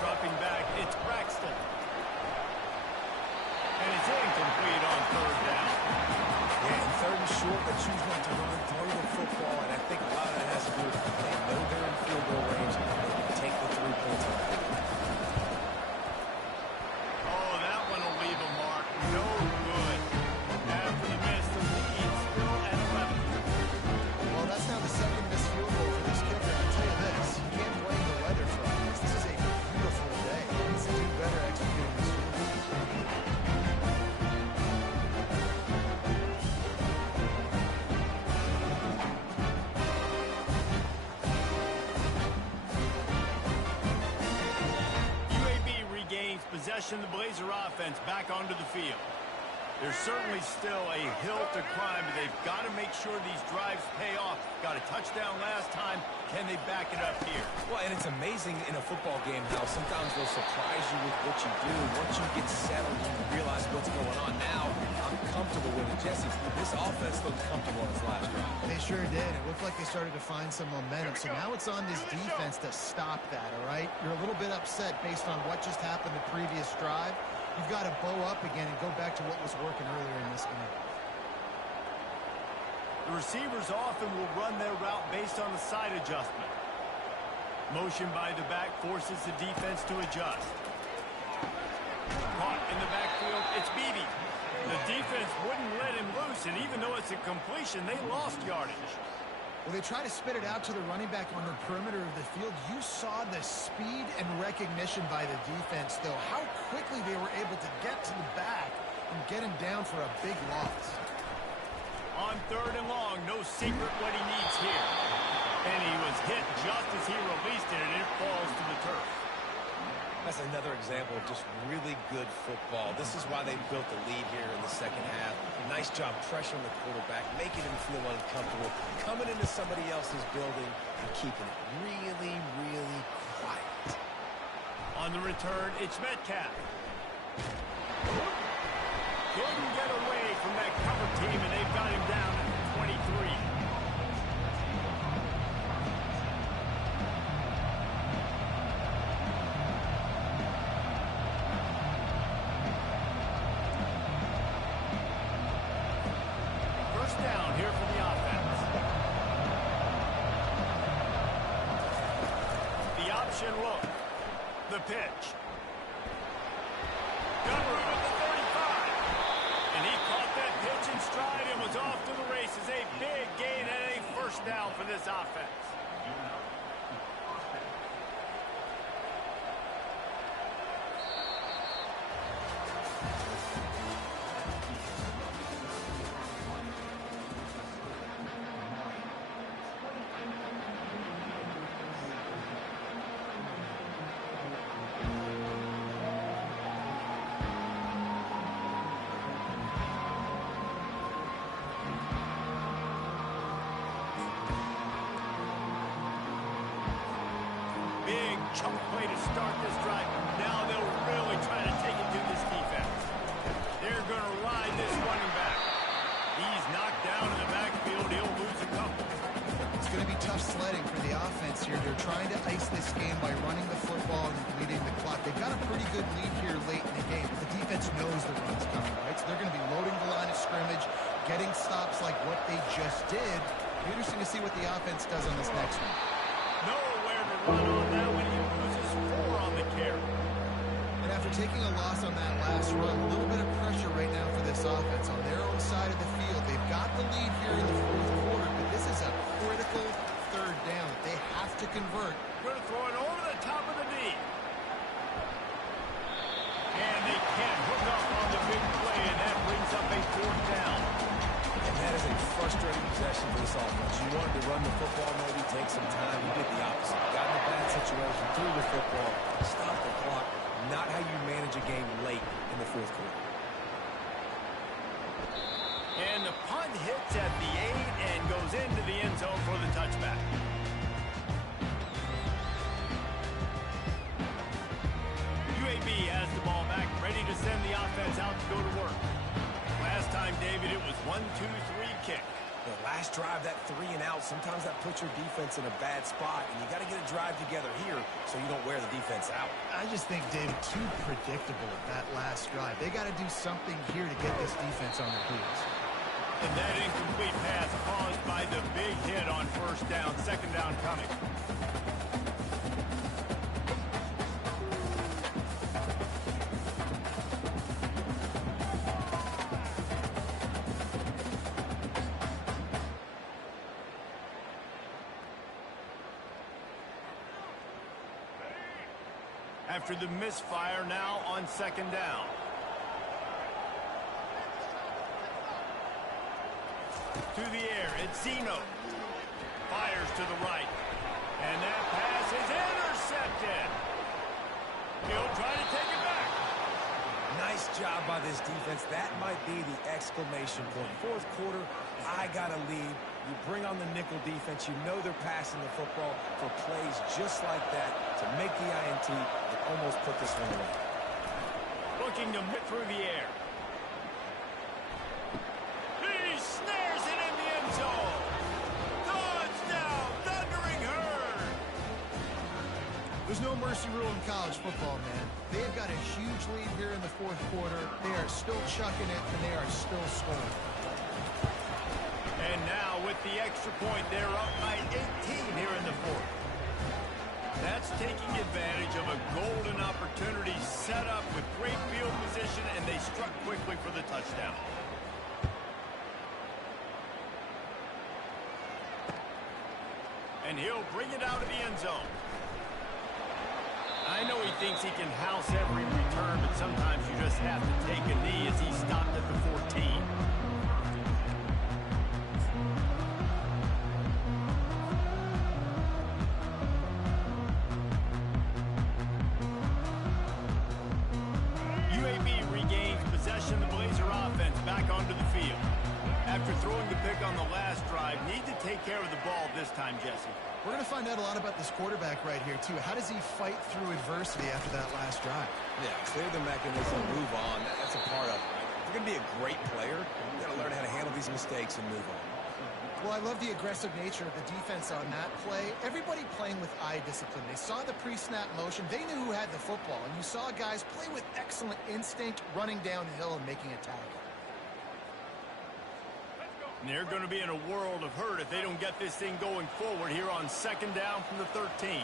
Dropping back, it's Braxton. And it's incomplete on third down. Yeah, and third and short, they choose not to run, throw the football, and I think a lot of that has to do with they know they're in field goal range. They can take the 3 points on the field. Oh, that one will leave a mark. No good. After the miss, the lead still at 11. Well, that's now the second missed field goal for this kicker. I'll tell you this, you can't blame the weather for all this. This is a beautiful day. He needs to do better executing this field goal. UAB regains possession of the Blazer offense back onto the field. There's certainly still a hill to climb, but they've got to make sure these drives pay off. Got a touchdown last time. Can they back it up here? Well, and it's amazing in a football game how sometimes they'll surprise you with what you do. Once you get settled, you realize what's going on. Now, I'm comfortable with it. Jesse, this offense looked comfortable in its last drive. They sure did. It looked like they started to find some momentum. So now it's on this defense to stop that, all right? You're a little bit upset based on what just happened the previous drive. You've got to bow up again and go back to what was working earlier in this game. The receivers often will run their route based on the side adjustment. Motion by the back forces the defense to adjust. Caught in the backfield, it's Beebe. The defense wouldn't let him loose, and even though it's a completion, they lost yardage. Well, they try to spit it out to the running back on the perimeter of the field. You saw the speed and recognition by the defense, though. How quickly they were able to get to the back and get him down for a big loss. On third and long, no secret what he needs here. And he was hit just as he released it, and it falls to the turf. That's another example of just really good football. This is why they built the lead here in the second half. Nice job pressuring the quarterback, making him feel uncomfortable, coming into somebody else's building and keeping it really, really quiet. On the return, it's Metcalf. Couldn't get away from that cover team, and they've got him down at 23. First down here for the offense. The option look. The pitch. Got room at the 35. And he caught that pitch in stride and was off to the races. A big gain and a first down for this offense. Big chunk play to start this drive. Now they'll really try to take it to this defense. They're going to ride this running back. He's knocked down in the backfield. He'll lose a couple. It's going to be tough sledding for the offense here. They're trying to ice this game by running the football and bleeding the clock. They've got a pretty good lead here late in the game, but the defense knows the run's coming, right? So they're going to be loading the line of scrimmage, getting stops like what they just did. Interesting to see what the offense does on this next one. Nowhere to run on that when he loses 4 on the carry. And after taking a loss on that last run, a little bit of pressure right now for this offense on their own side of the field. They've got the lead here in the fourth quarter, but this is a critical third down that they have to convert. Going to throw it over the top of the knee. And they can't hook up on the big play, and that brings up a fourth down. And that is a frustrating possession for this offense. You wanted to run the football, maybe take some time. You did the opposite. Got in a bad situation, threw the football, stopped the clock. Not how you manage a game late in the fourth quarter. And the punt hits at the 8 and goes into the end zone for the touchback. UAB has the ball back, ready to send the offense out to go to work. Last time, David, it was 1-2-3 kick. The last drive, that 3 and out, sometimes that puts your defense in a bad spot, and you got to get a drive together here so you don't wear the defense out. I just think, David, too predictable at that last drive. They got to do something here to get this defense on their heels. And that incomplete pass caused by the big hit on first down. Second down coming. After the misfire, now on second down. To the air, it's Zeno. Fires to the right. And that pass is intercepted. He'll try to take it back. Nice job by this defense. That might be the exclamation point. Fourth quarter, I got a lead. You bring on the nickel defense. You know they're passing the football for plays just like that to make the INT and almost put this one away. Looking to hit through the air. He snares it in the end zone. Touchdown, Thundering Herd. There's no mercy rule in college football, man. They've got a huge lead here in the fourth quarter. They are still chucking it, and they are still scoring. And now with the extra point, they're up by 18 here in the fourth. That's taking advantage of a golden opportunity set up with great field position, and they struck quickly for the touchdown. And he'll bring it out of the end zone. I know he thinks he can house every return, but sometimes you just have to take a knee as he stopped at the 14. UAB regains possession. The Blazer offense back onto the field. After throwing the pick on the last drive, need to take care of the ball this time, Jesse. We're going to find out a lot about this quarterback right here, too. How does he fight through adversity after that last drive? Yeah, clear the mechanism, move on. That's a part of it. Right? If you're going to be a great player, you've got to learn how to handle these mistakes and move on. Well, I love the aggressive nature of the defense on that play. Everybody playing with eye discipline. They saw the pre-snap motion. They knew who had the football. And you saw guys play with excellent instinct, running downhill and making a tackle. And they're going to be in a world of hurt if they don't get this thing going forward here on second down from the 13.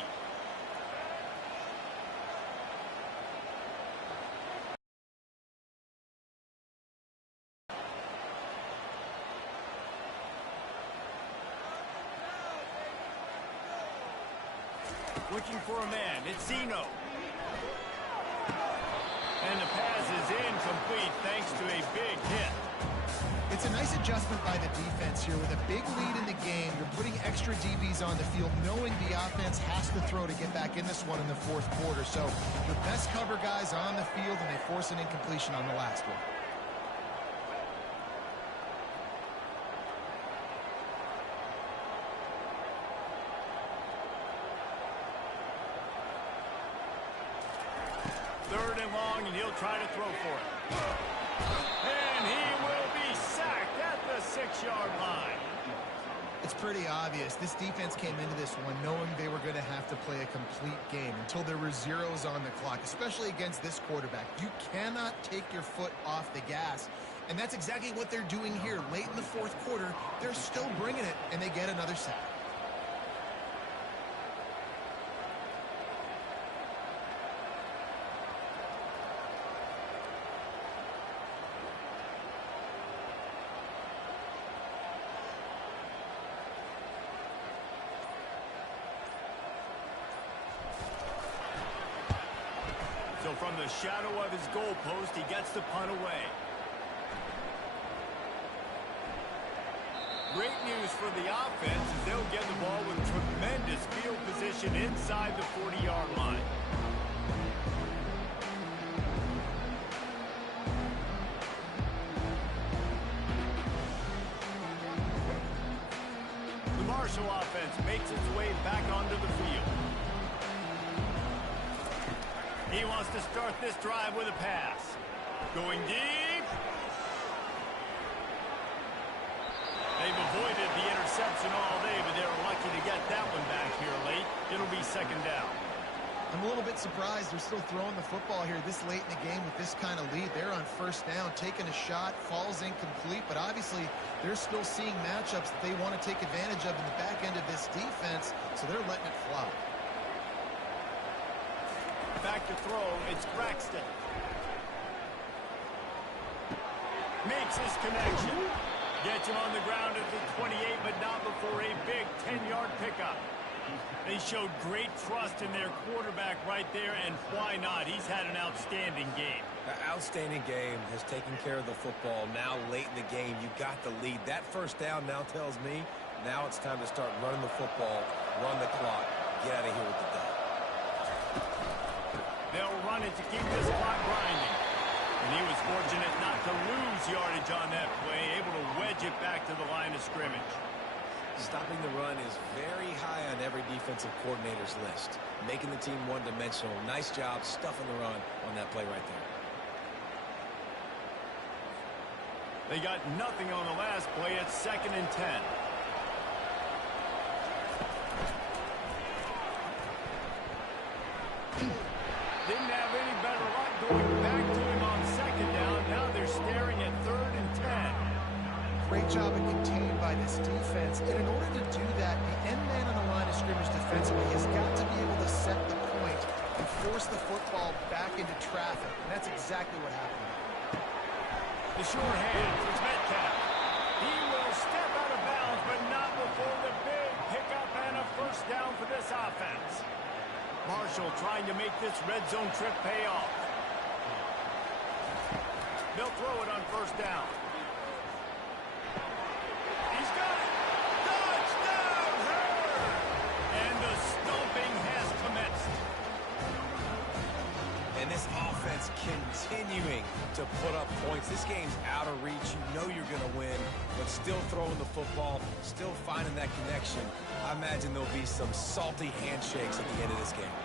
Looking for a man. It's Zeno. And the pass is incomplete thanks to a big hit. It's a nice adjustment by the defense here. With a big lead in the game, you're putting extra DBs on the field, knowing the offense has to throw to get back in this one in the fourth quarter. So your best cover guys on the field, and they force an incompletion on the last one. Third and long, and he'll try to throw for it. And he will be sacked at the 6-yard line. It's pretty obvious. This defense came into this one knowing they were going to have to play a complete game until there were zeros on the clock, especially against this quarterback. You cannot take your foot off the gas, and that's exactly what they're doing here. Late in the fourth quarter, they're still bringing it, and they get another sack. So from the shadow of his goalpost, he gets the punt away. Great news for the offense as they'll get the ball with tremendous field position inside the 40-yard line. The Marshall offense makes its way back onto the field. He wants to start this drive with a pass. Going deep. chasing all day, but they're lucky to get that one back here late. It'll be second down. I'm a little bit surprised they're still throwing the football here this late in the game with this kind of lead. They're on first down, taking a shot, falls incomplete, but obviously they're still seeing matchups that they want to take advantage of in the back end of this defense, so they're letting it fly. Back to throw, it's Braxton. Makes his connection. Gets him on the ground at the 28, but not before a big 10-yard pickup. They showed great trust in their quarterback right there, and why not? He's had an outstanding game. An outstanding game, has taken care of the football. Now late in the game, you got the lead. That first down now tells me now it's time to start running the football, run the clock, get out of here with the dub. They'll run it to keep this clock grinding. And he was fortunate not to lose yardage on that play, able to wedge it back to the line of scrimmage. Stopping the run is very high on every defensive coordinator's list. Making the team one-dimensional. Nice job stuffing the run on that play right there. They got nothing on the last play. It's 2nd and 10. Didn't have any better luck going back to him on 2nd down. Now they're staring at 3rd and 10. Great job of contained by this defense. And in order to do that, the end man on the line of scrimmage defensively has got to be able to set the point and force the football back into traffic. And that's exactly what happened. The sure hand for Metcalf. He will step out of bounds, but not before the big pickup and a first down for this offense. Marshall trying to make this red zone trip pay off. They'll throw it on first down. He's got it. Touchdown, Hurd! And the stomping has commenced. And this offense continuing to put up points. This game's out of reach. You know you're going to win, but still throwing the football, still finding that connection. I imagine there'll be some salty handshakes at the end of this game.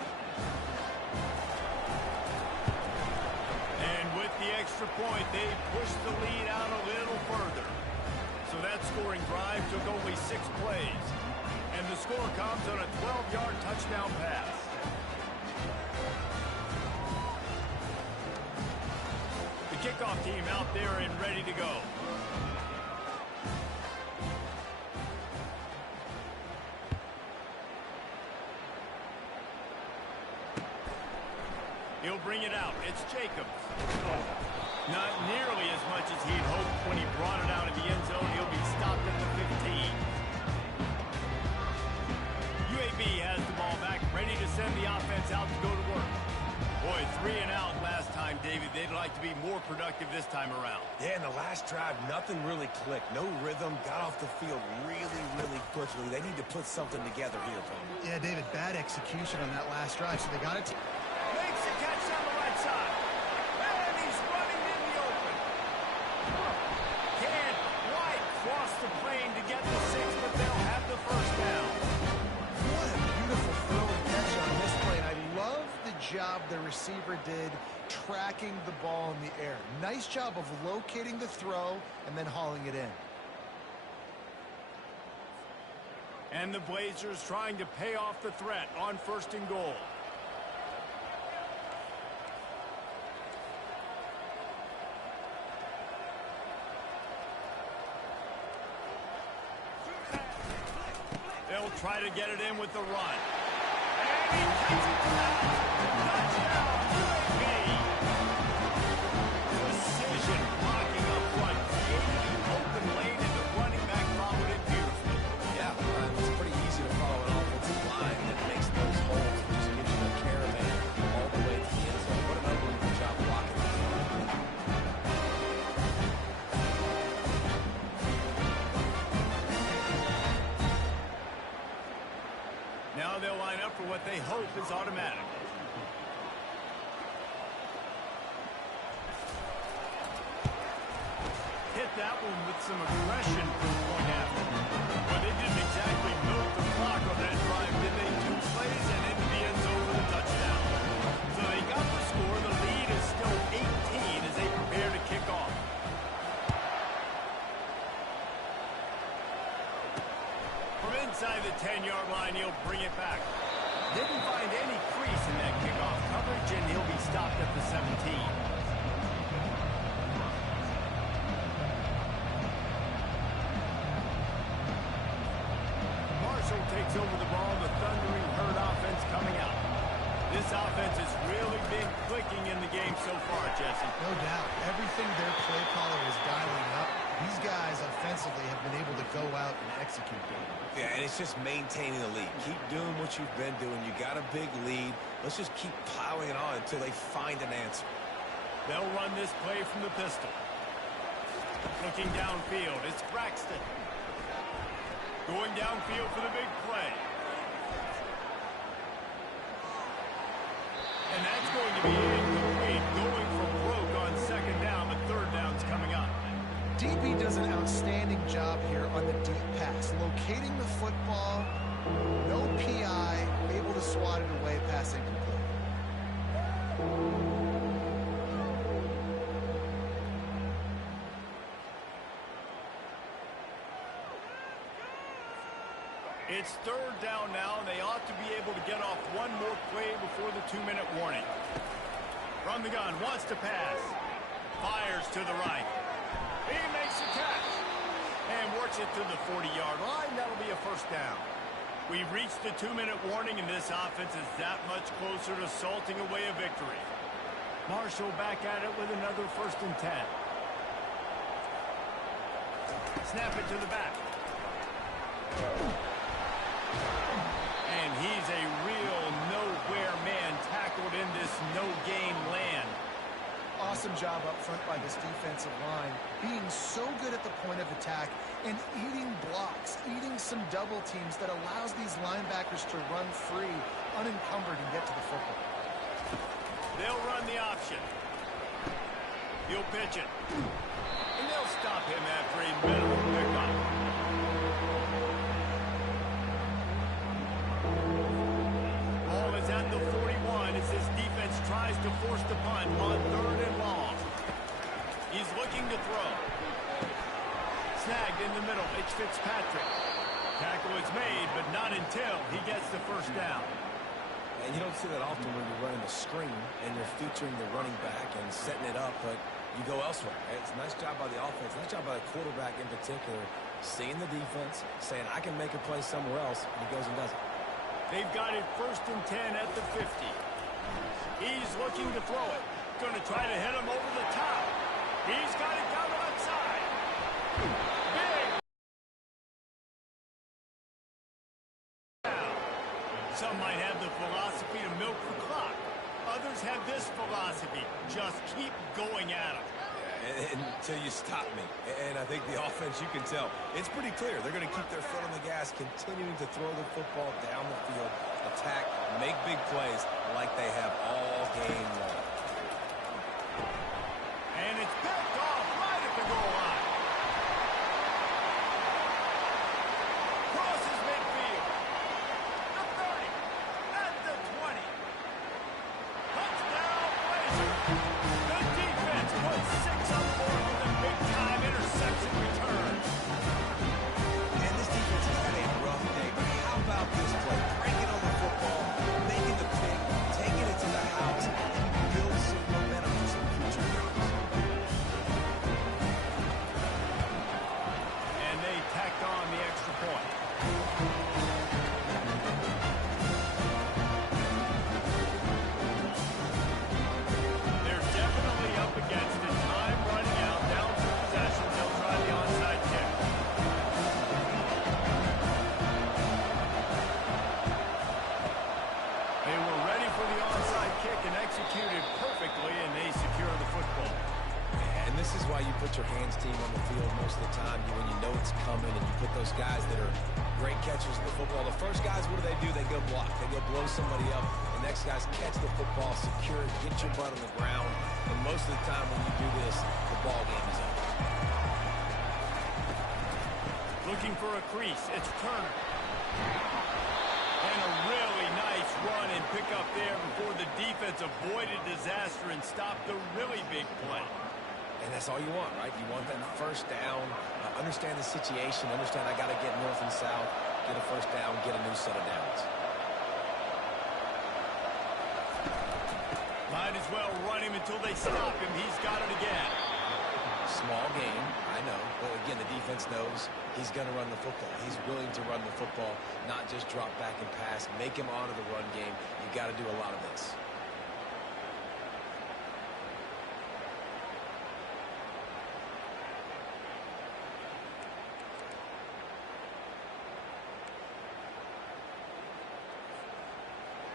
And with the extra point, they pushed the lead out a little further. So that scoring drive took only 6 plays. And the score comes on a 12-yard touchdown pass. The kickoff team out there and ready to go. He'll bring it out. It's Jacobs. Not nearly as much as he'd hoped when he brought it out of the end zone. He'll be stopped at the 15. UAB has the ball back, ready to send the offense out to go to work. Boy, 3 and out last time, David. They'd like to be more productive this time around. Yeah, in the last drive, nothing really clicked. No rhythm, got off the field really, really quickly. They need to put something together here, Tony. Yeah, David, bad execution on that last drive, so they got it. Makes a catch on the right side. And he's running in the open. Can't quite cross the plane to get the 6, but they'll have the first down. What a beautiful throw and catch on this play. And I love the job the receiver did tracking the ball in the air. Nice job of locating the throw and then hauling it in. And the Blazers trying to pay off the threat on 1st and goal. They'll try to get it in with the run. And he takes it down. Touchdown, UAB. Precision blocking up front, creating an open lane, and the running back followed it beautifully. Yeah, it's pretty easy to follow an offensive line that makes those holes and just gives you a caravan all the way to the end zone. What an unbelievable job blocking that. Now they'll line up for what they hope is automatic. Hit that one with some aggression from the point after. Well, they didn't exactly milk the clock on that drive, did they? 2 plays and into the end zone with a touchdown. So they got the score. The lead is still 18 as they prepare to kick off. Inside the 10-yard line, he'll bring it back. Didn't find any crease in that kickoff coverage, and he'll be stopped at the 17. Marshall takes over the ball, the thundering herd offense coming out. This offense has really been clicking in the game so far, Jesse. No doubt. Everything their play caller is dialing up, these guys offensively have been able to go out and execute them. Yeah, and it's just maintaining the lead. Keep doing what you've been doing. You got a big lead. Let's just keep piling it on until they find an answer. They'll run this play from the pistol. Looking downfield, it's Braxton. Going downfield for the big play. And that's going to be incomplete. Going for broke on second down, but third down's coming up. DB does an outstanding job here on the deep pass. Locating the football, no PI, able to swat it away, pass incomplete. It's third down now, and they ought to be able to get off one more play before the 2-minute warning. From the gun, wants to pass. Fires to the right. He makes the catch. And works it to the 40-yard line. That'll be a first down. We've reached the 2-minute warning, and this offense is that much closer to salting away a victory. Marshall back at it with another 1st and 10. Snap it to the back. And he's a real nowhere man tackled in this no-game land. Awesome job up front by this defensive line, being so good at the point of attack and eating blocks, eating some double teams that allows these linebackers to run free, unencumbered, and get to the football. They'll run the option. He'll pitch it. And they'll stop him after a minimum pickup. Ball is at the 41 as this defense tries to force the punt on 3rd and long. He's looking to throw. Snagged in the middle. It's Fitzpatrick. Tackle is made, but not until he gets the 1st down. And you don't see that often when you're running a screen and you're featuring the running back and setting it up, but you go elsewhere. It's a nice job by the offense, nice job by the quarterback in particular, seeing the defense, saying, I can make a play somewhere else, and he goes and does it. They've got it 1st and 10 at the 50. He's looking to throw it. Going to try to hit him over the top. He's got it down the left side. Big. Some might have the philosophy to milk the clock. Others have this philosophy. Just keep going at them. Until you stop me. And I think the offense, you can tell, it's pretty clear. They're going to keep their foot on the gas, continuing to throw the football down the field, attack, make big plays like they have all game long. And it's picked off right at the goal line. Crosses midfield. The 30. At the 20. Touchdown, Blazers. The defense puts 6 on the board with a big-time interception return. And this defense has had a rough day, but how about this play? Breaking on the football, making the pick, taking it to the house, and build some momentum for some future games. And they tacked on the extra point. They're definitely up against it. Time running out. Down for possession. They'll try the onside kick. They were ready for the onside kick and executed perfectly, and they secure the football. And this is why you put your hands team on the field most of the time. When you know it's coming and you put those guys that are great catchers of the football. The first guys, what do? They go block. They go blow somebody up. The next guys catch the football, secure it, get your butt on the ground. And most of the time when you do this, the ball game is over. Looking for a crease. It's Turner. And a really nice run and pick up there before the defense avoided disaster and stopped the really big play. And that's all you want, right? You want that 1st down, understand the situation, understand I got to get north and south, get a first down, get a new set of downs. Might as well run him until they stop him. He's got it again. Small game, I know. But again, the defense knows he's going to run the football. He's willing to run the football, not just drop back and pass. Make him honor the run game. You got to do a lot of this.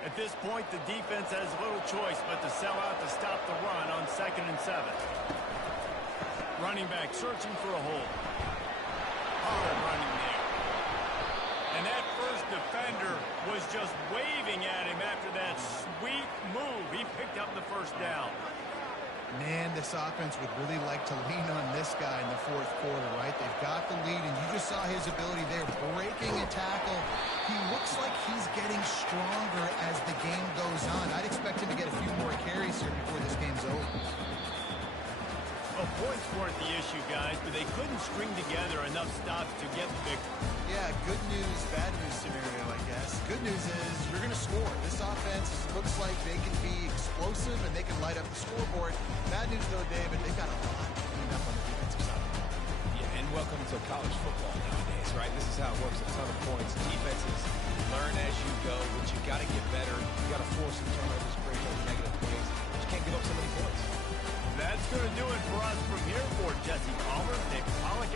At this point, the defense has little choice but to sell out to stop the run on 2nd and 7. Running back searching for a hole. Hard running there. And that first defender was just waving at him after that sweet move. He picked up the first down. Man, this offense would really like to lean on this guy in the fourth quarter, right? They've got the lead, and you just saw his ability there, breaking a tackle. He looks like he's getting stronger as the game goes on. I'd expect him to get a few more carries here before this game's over. Well, points weren't the issue, guys, but they couldn't string together enough stops to get the victory. Yeah, good news, bad news scenario, I guess. Good news is you're going to score. This offense looks like they can be explosive and they can light up the scoreboard. Bad news, though, David, they've got a lot to clean up on the defensive side. Yeah, and welcome to college football nowadays, right? This is how it works. A ton of points. Defenses learn as you go, but you got to get better. You got to force some turnovers, break those negative plays. You can't give up so many points. That's going to do it for us from here for Jesse Palmer, David Pollack.